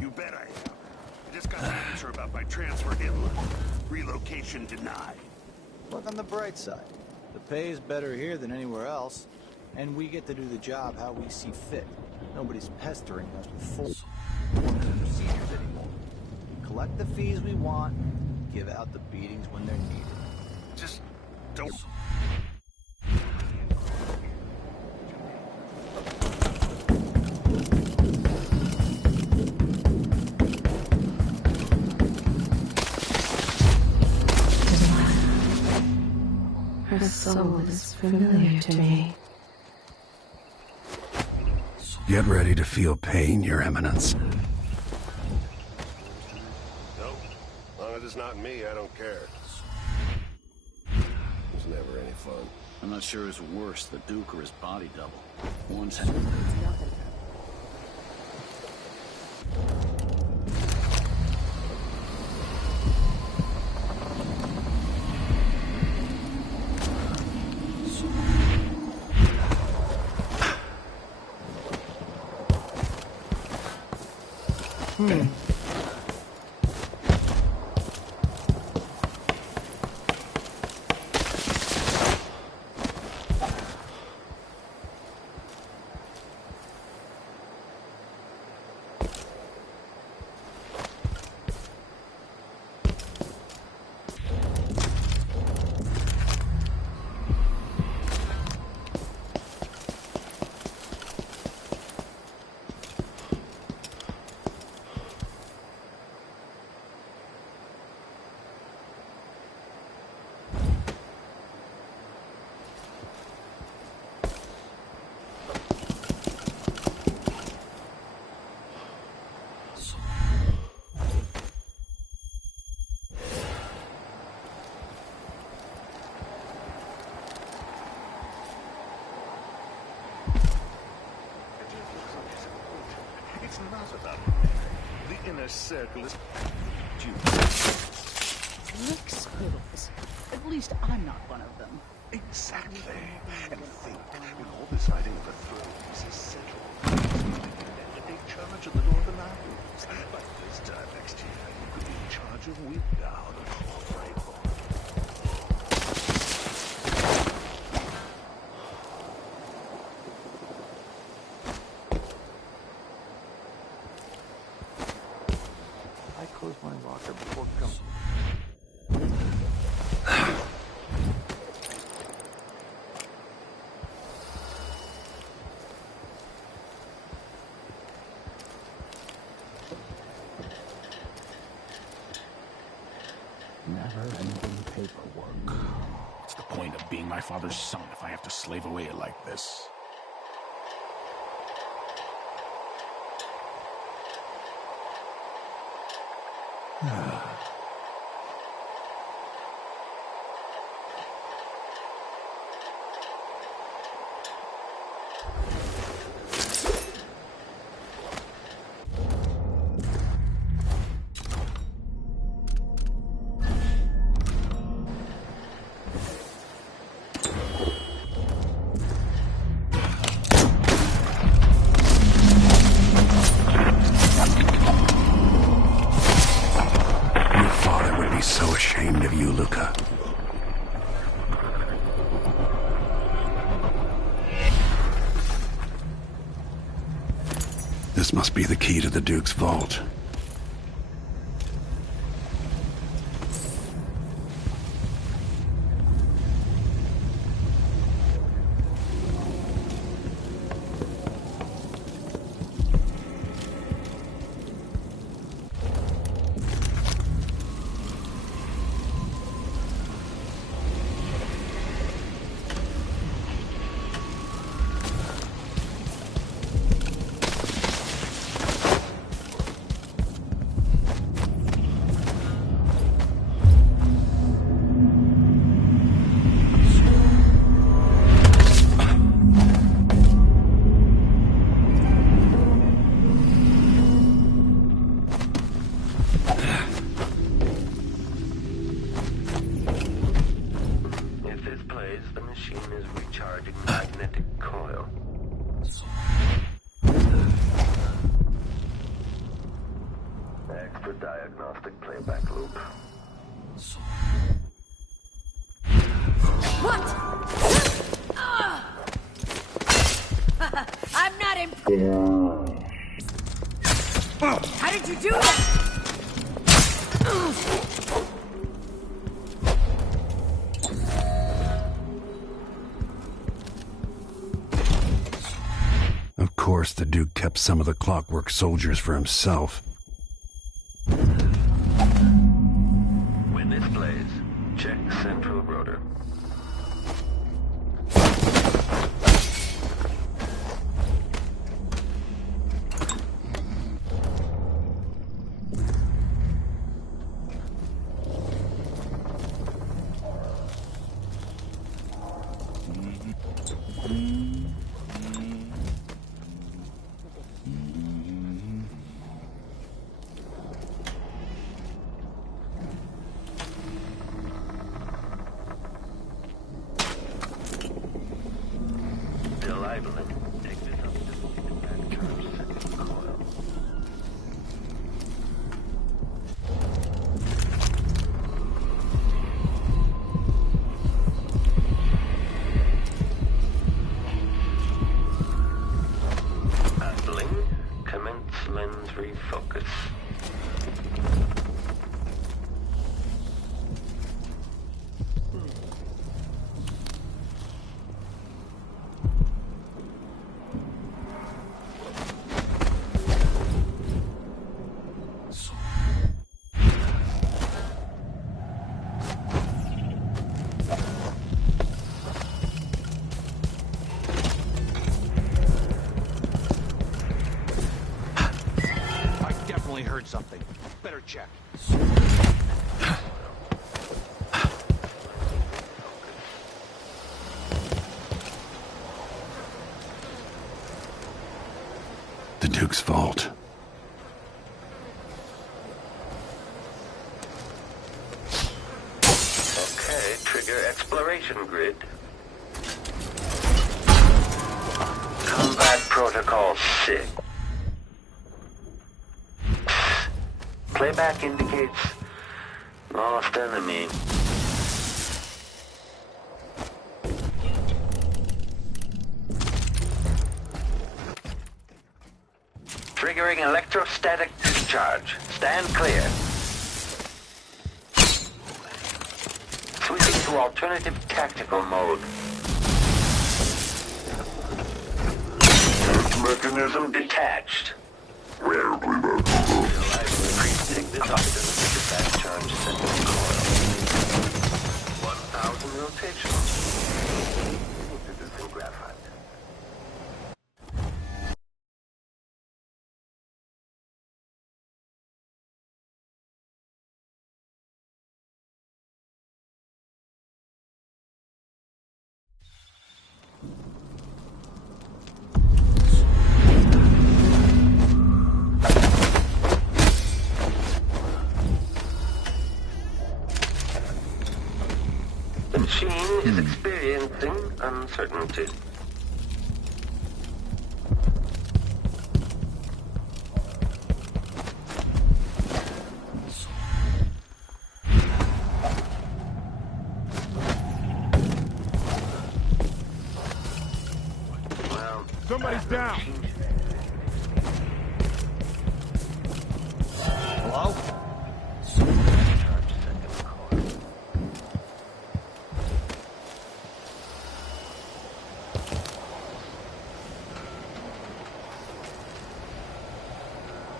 You bet I am. I just got an answer about my transfer inland. Relocation denied. Look on the bright side. The pay is better here than anywhere else, and we get to do the job how we see fit. Nobody's pestering us with full procedures anymore. Collect the fees we want, give out the beatings when they're needed. Just don't... Her soul is familiar to me. Get ready to feel pain, Your Eminence. Nope. As long as it's not me, I don't care. It's never any fun. I'm not sure who's worse, the Duke or his body double. One's... It's not about the inner circle is Lick spittles. At least I'm not one of them. exactly. And think, with all this fighting for thrones is settled, to take charge of the Northern Isles. By this time next year, you could be in charge of Winddown or Freyborn. I close my locker before coming. Never-ending paperwork. What's the point of being my father's son if I have to slave away like this? So ashamed of you, Luca. This must be the key to the Duke's vault. Diagnostic playback loop. What? I'm not How did you do that? Of course, the Duke kept some of the clockwork soldiers for himself. When this plays, check central rotor. check. The Duke's vault. Okay, trigger exploration grid. Combat protocol 6. Playback indicates lost enemy. Triggering electrostatic discharge. Stand clear. Switching to alternative tactical mode. Mechanism detached. Take this option to discharge second coil. 1,000 rotations. Introducing graphite. The machine is experiencing uncertainty. Well, somebody's down. Hello?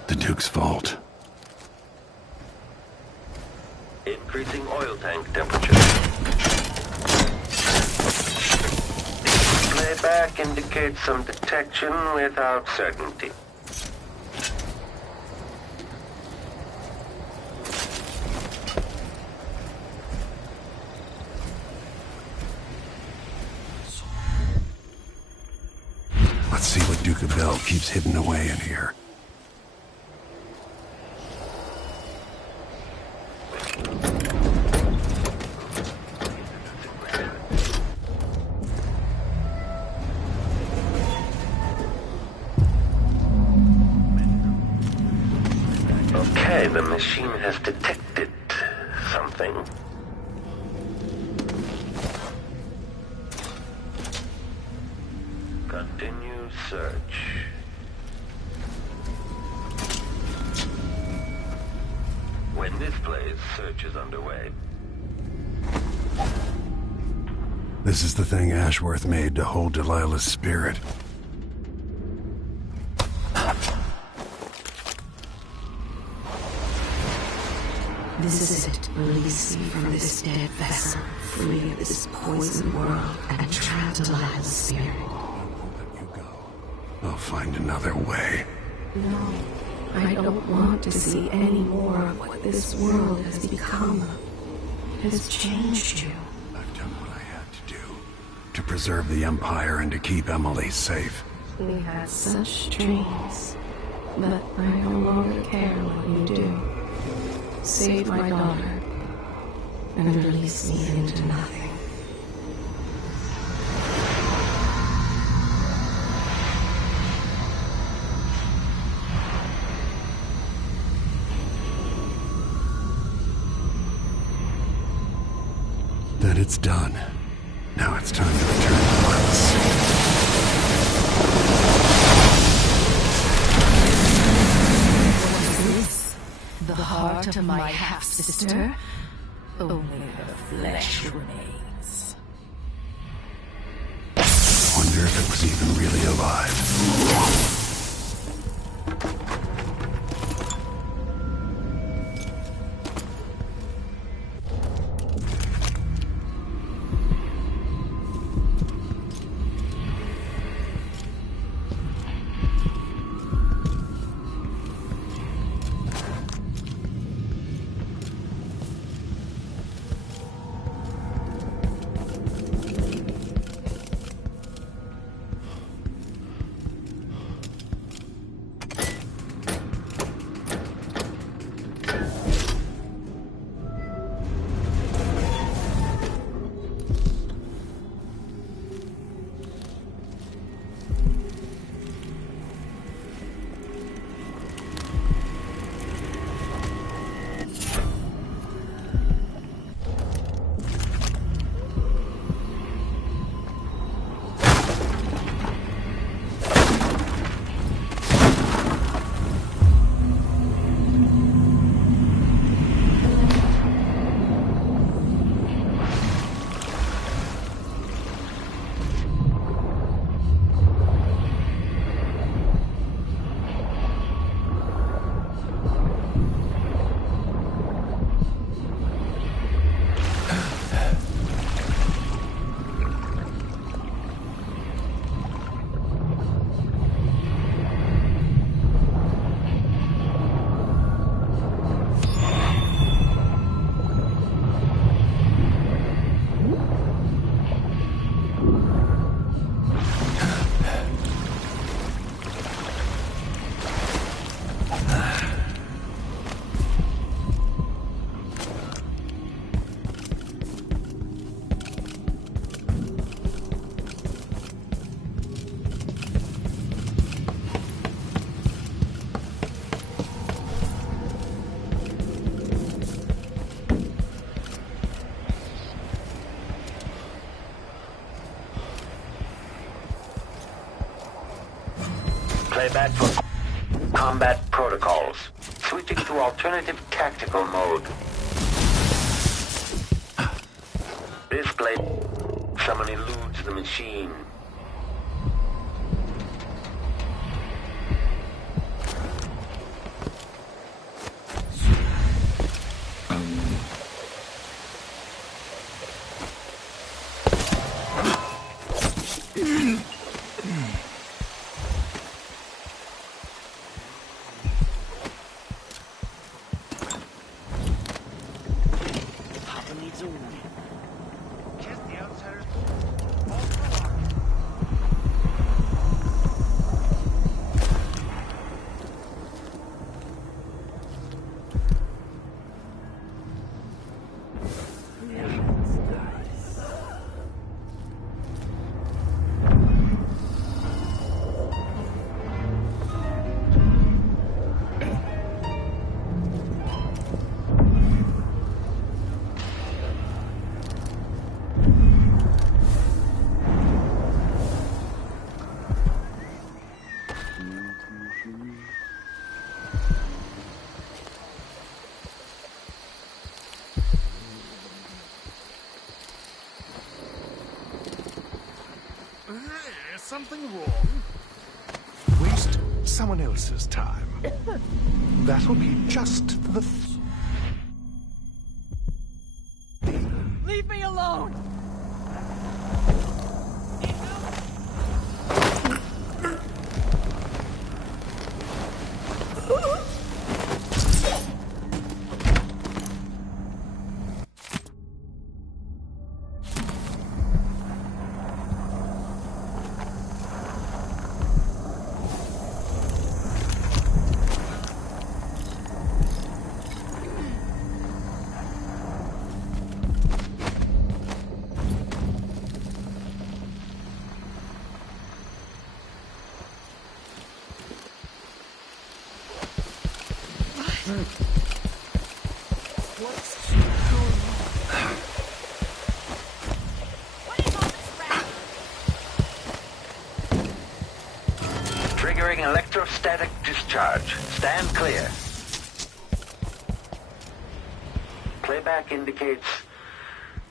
The Duke's vault. Increasing oil tank temperature. Playback indicates some detection without certainty. Let's see what Duke of Bell keeps hidden away in here. Okay, the machine has detected something. Continue search. When this plays, search is underway. This is the thing Ashworth made to hold Delilah's spirit. This is it. Release me from this dead vessel, free of this poisoned world, and trap Delilah's spirit. I'll find another way. No, I don't want to see any more of what this world has become. It has changed you. I've done what I had to do. To preserve the Empire and to keep Emily safe. We had such dreams, but I no longer care what you do. Save my daughter, and release me into nothing. Then it's done. Now it's time to return to Delilah's. The heart of my half-sister? Only the flesh remains. Wonder if it was even really alive. Playback for combat protocols. Switching to alternative tactical mode. Display. Someone eludes the machine. Something wrong? Waste someone else's time. That'll be just the... Leave me alone! Triggering electrostatic discharge. Stand clear. Playback indicates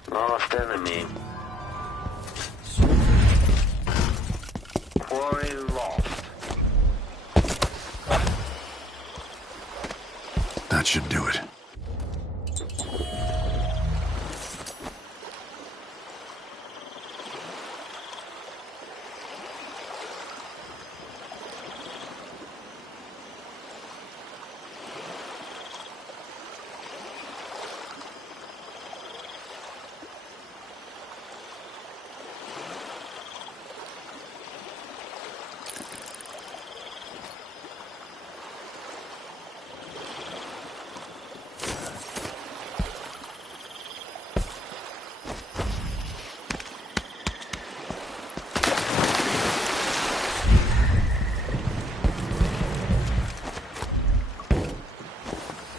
lost enemy. Quarry lost. That should do it.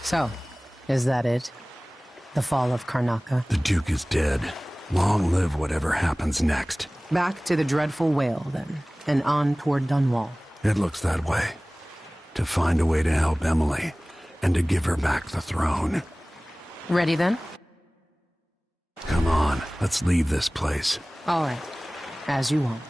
So, is that it? The fall of Karnaca? The Duke is dead. Long live whatever happens next. Back to the dreadful whale, then, and on toward Dunwall. It looks that way. To find a way to help Emily, and to give her back the throne. Ready, then? Come on, let's leave this place. All right. As you want.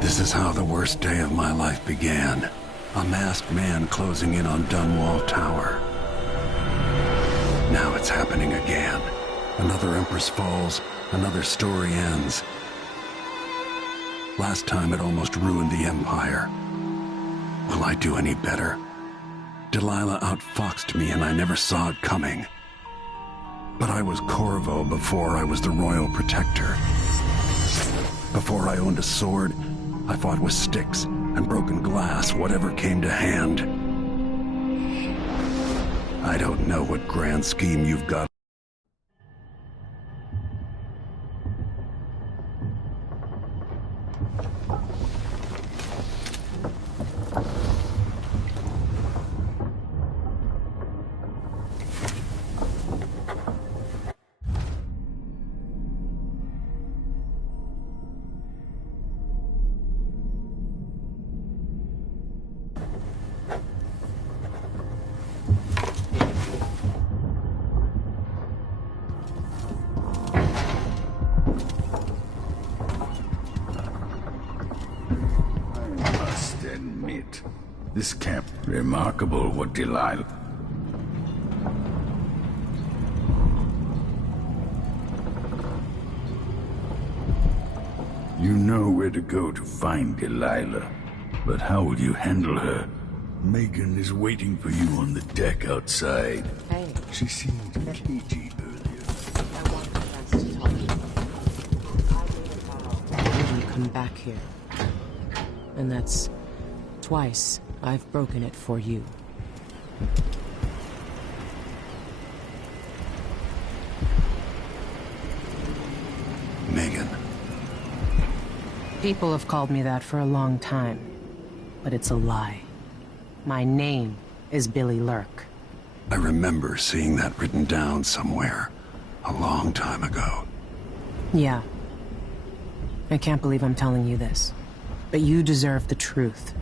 This is how the worst day of my life began. A masked man closing in on Dunwall Tower. Now it's happening again. Another Empress falls, another story ends. Last time it almost ruined the Empire. Will I do any better? Delilah outfoxed me and I never saw it coming. But I was Corvo before I was the Royal Protector. Before I owned a sword, I fought with sticks and broken glass, whatever came to hand. I don't know what grand scheme you've got. Admit, this camp remarkable what Delilah. You know where to go to find Delilah, but how will you handle her? Megan is waiting for you on the deck outside. Hey. She seemed cagey earlier. I want my friends to talk to you. I wouldn't come back here. And that's twice I've broken it for you. Megan. People have called me that for a long time, but it's a lie. My name is Billy Lurk. I remember seeing that written down somewhere a long time ago. Yeah. I can't believe I'm telling you this, but you deserve the truth.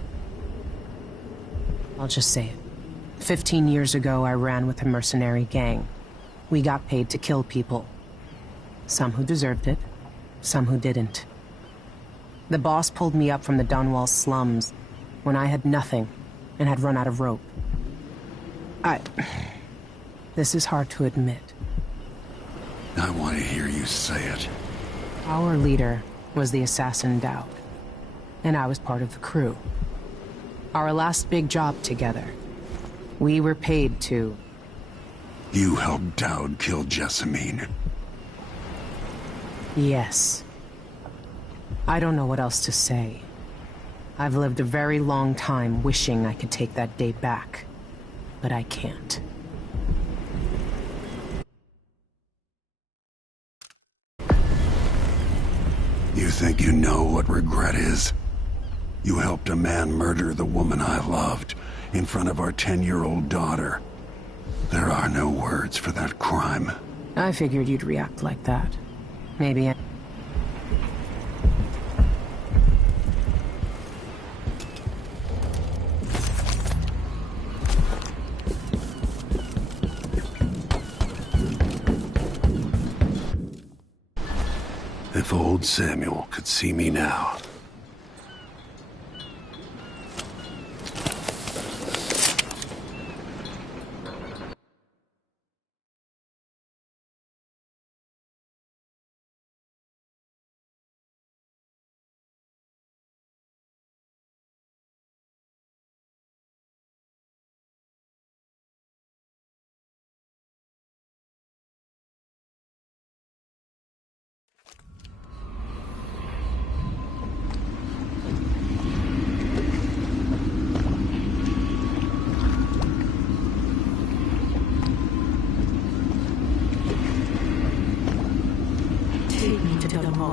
I'll just say it. 15 years ago, I ran with a mercenary gang. We got paid to kill people. Some who deserved it, some who didn't. The boss pulled me up from the Dunwall slums when I had nothing and had run out of rope. This is hard to admit. I want to hear you say it. Our leader was the assassin Dowd, and I was part of the crew. Our last big job together, we were paid to... You helped Dowd kill Jessamine. Yes. I don't know what else to say. I've lived a very long time wishing I could take that day back, but I can't. You think you know what regret is? You helped a man murder the woman I loved in front of our 10-year-old daughter. There are no words for that crime. I figured you'd react like that. Maybe I... If old Samuel could see me now.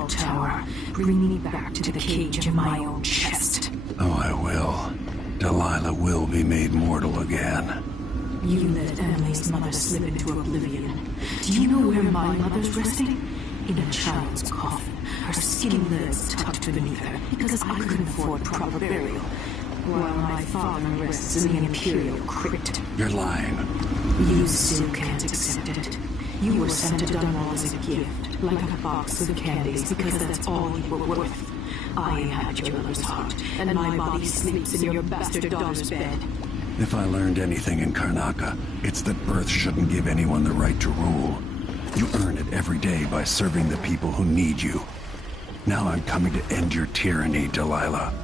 Tower. Bring me back to the cage in my own chest. Oh, I will. Delilah will be made mortal again. You let Emily's mother slip into oblivion. Do you know where my mother's resting? In a child's coffin, her skinny legs tucked beneath her, because I couldn't afford proper burial, while my father rests in the Imperial crypt. You're lying. You still can't accept it. You were sent to Dunwall as a gift, like a box of candies, because that's all you were worth. I inhabit your mother's heart, and my body sleeps in your bastard daughter's bed. If I learned anything in Karnaca, it's that birth shouldn't give anyone the right to rule. You earn it every day by serving the people who need you. Now I'm coming to end your tyranny, Delilah.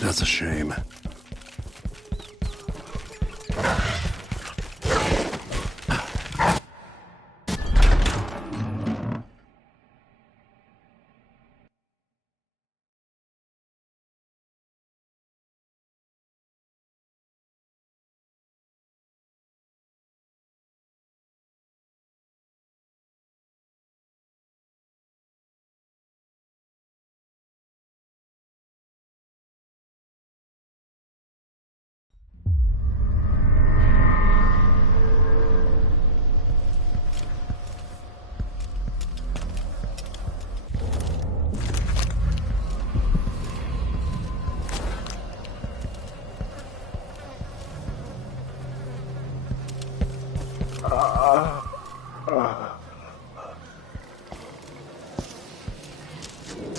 That's a shame.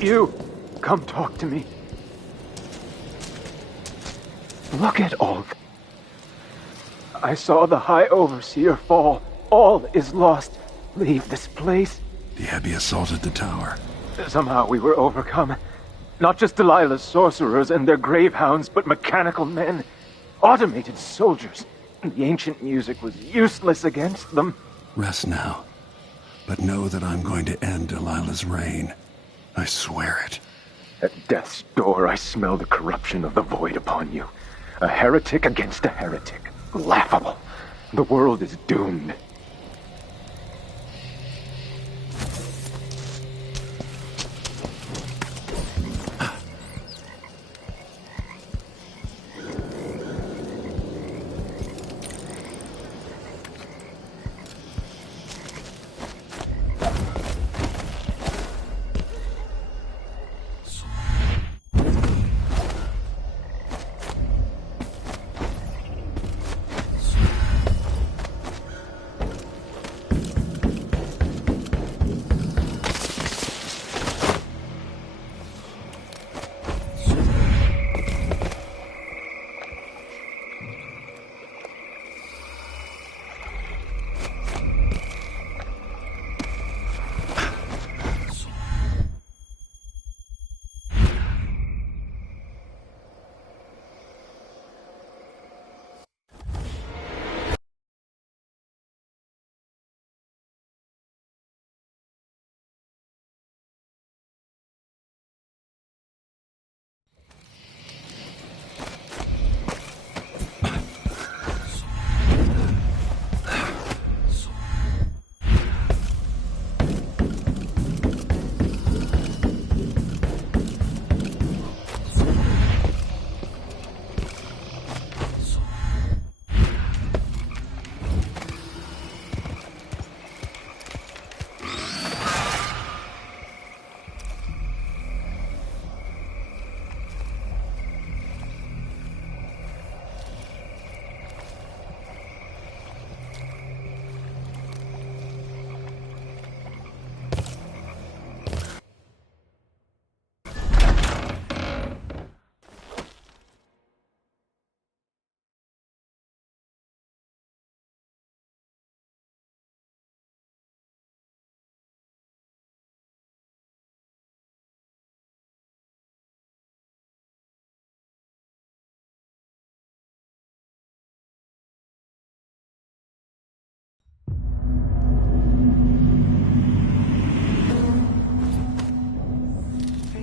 You! Come talk to me. Look at all. I saw the High Overseer fall. All is lost. Leave this place. The Abbey assaulted the tower. Somehow we were overcome. Not just Delilah's sorcerers and their gravehounds, but mechanical men. Automated soldiers. The ancient music was useless against them. Rest now. But know that I'm going to end Delilah's reign. I swear it. At death's door, I smell the corruption of the void upon you. A heretic against a heretic. Laughable. The world is doomed.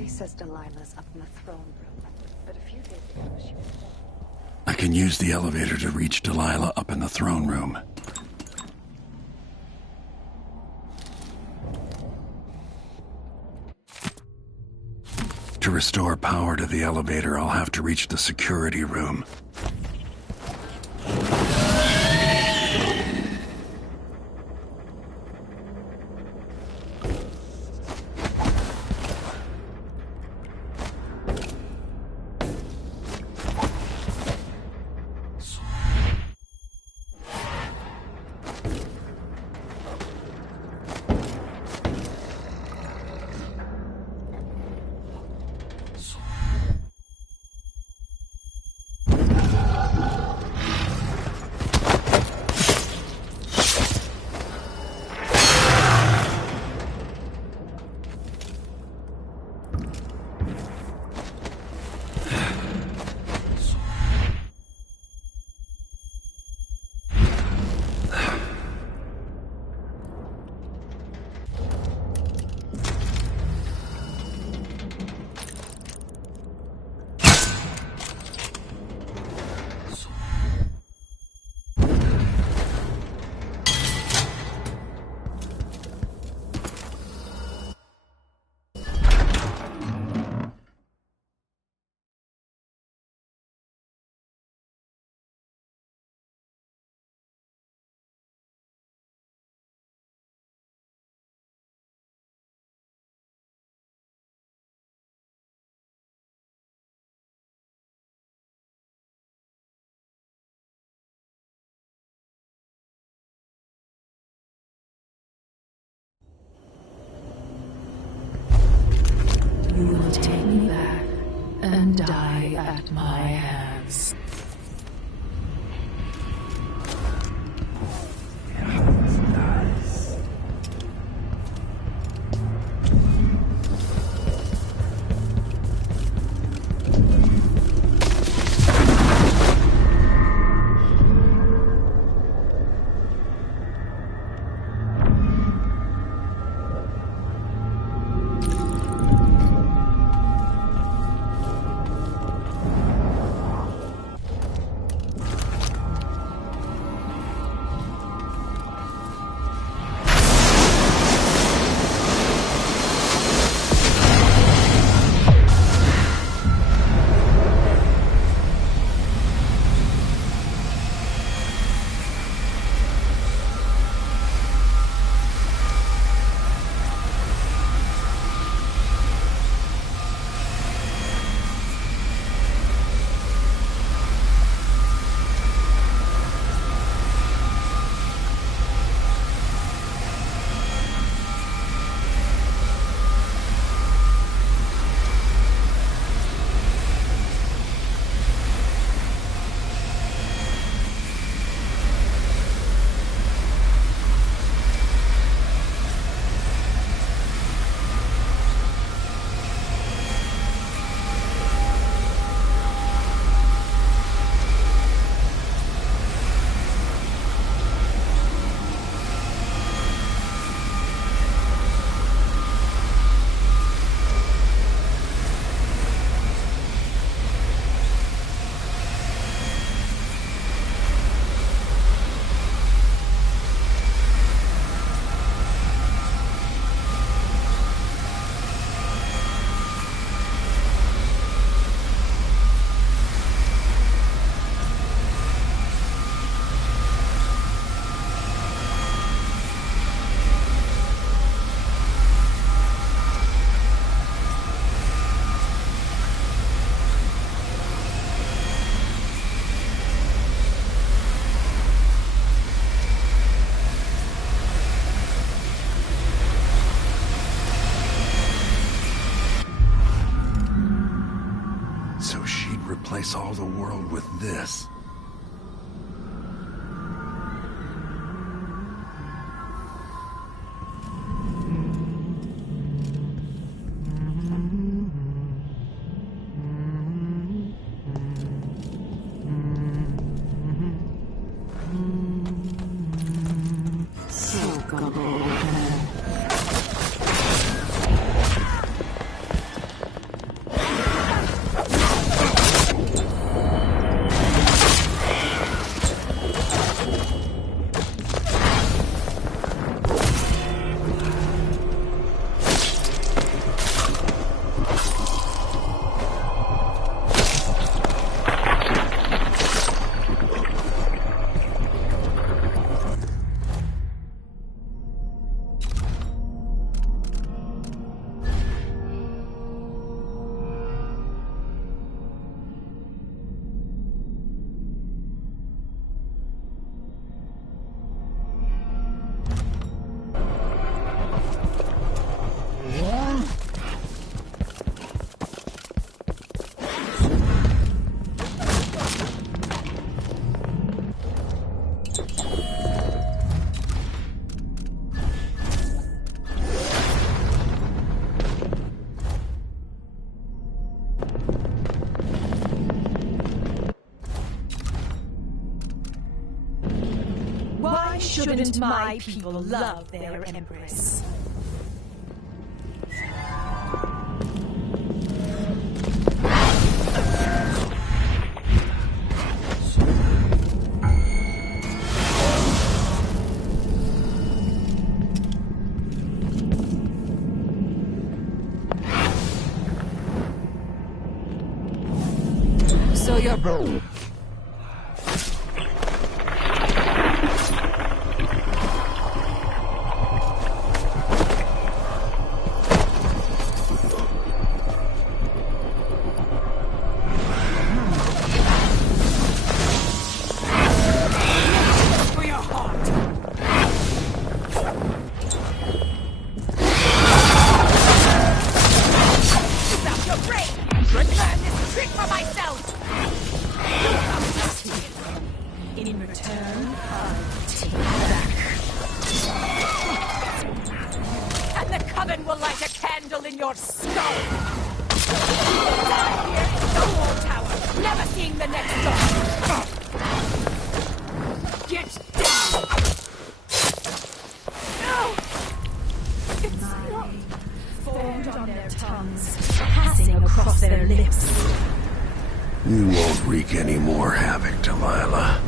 Says Delilah's up in the throne room, but a few days ago she was... I can use the elevator to reach Delilah up in the throne room. To restore power to the elevator, I'll have to reach the security room. at my hands. Replace all the world with this. Shouldn't my people love their empress? So you're broke. Reclaim this trick for myself! skull! Die here in the wall tower, never seeing the next door! Get down! No! It's not formed on their tongues, passing across their lips. You won't wreak any more havoc, Delilah.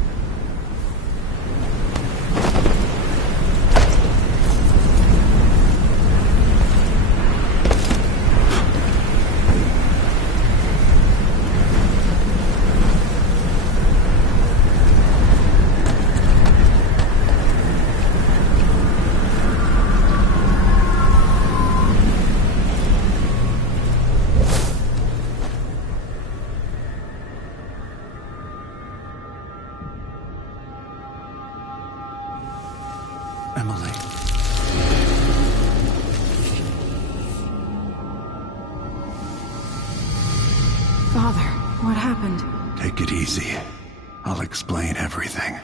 Emily. Father, what happened? Take it easy. I'll explain everything.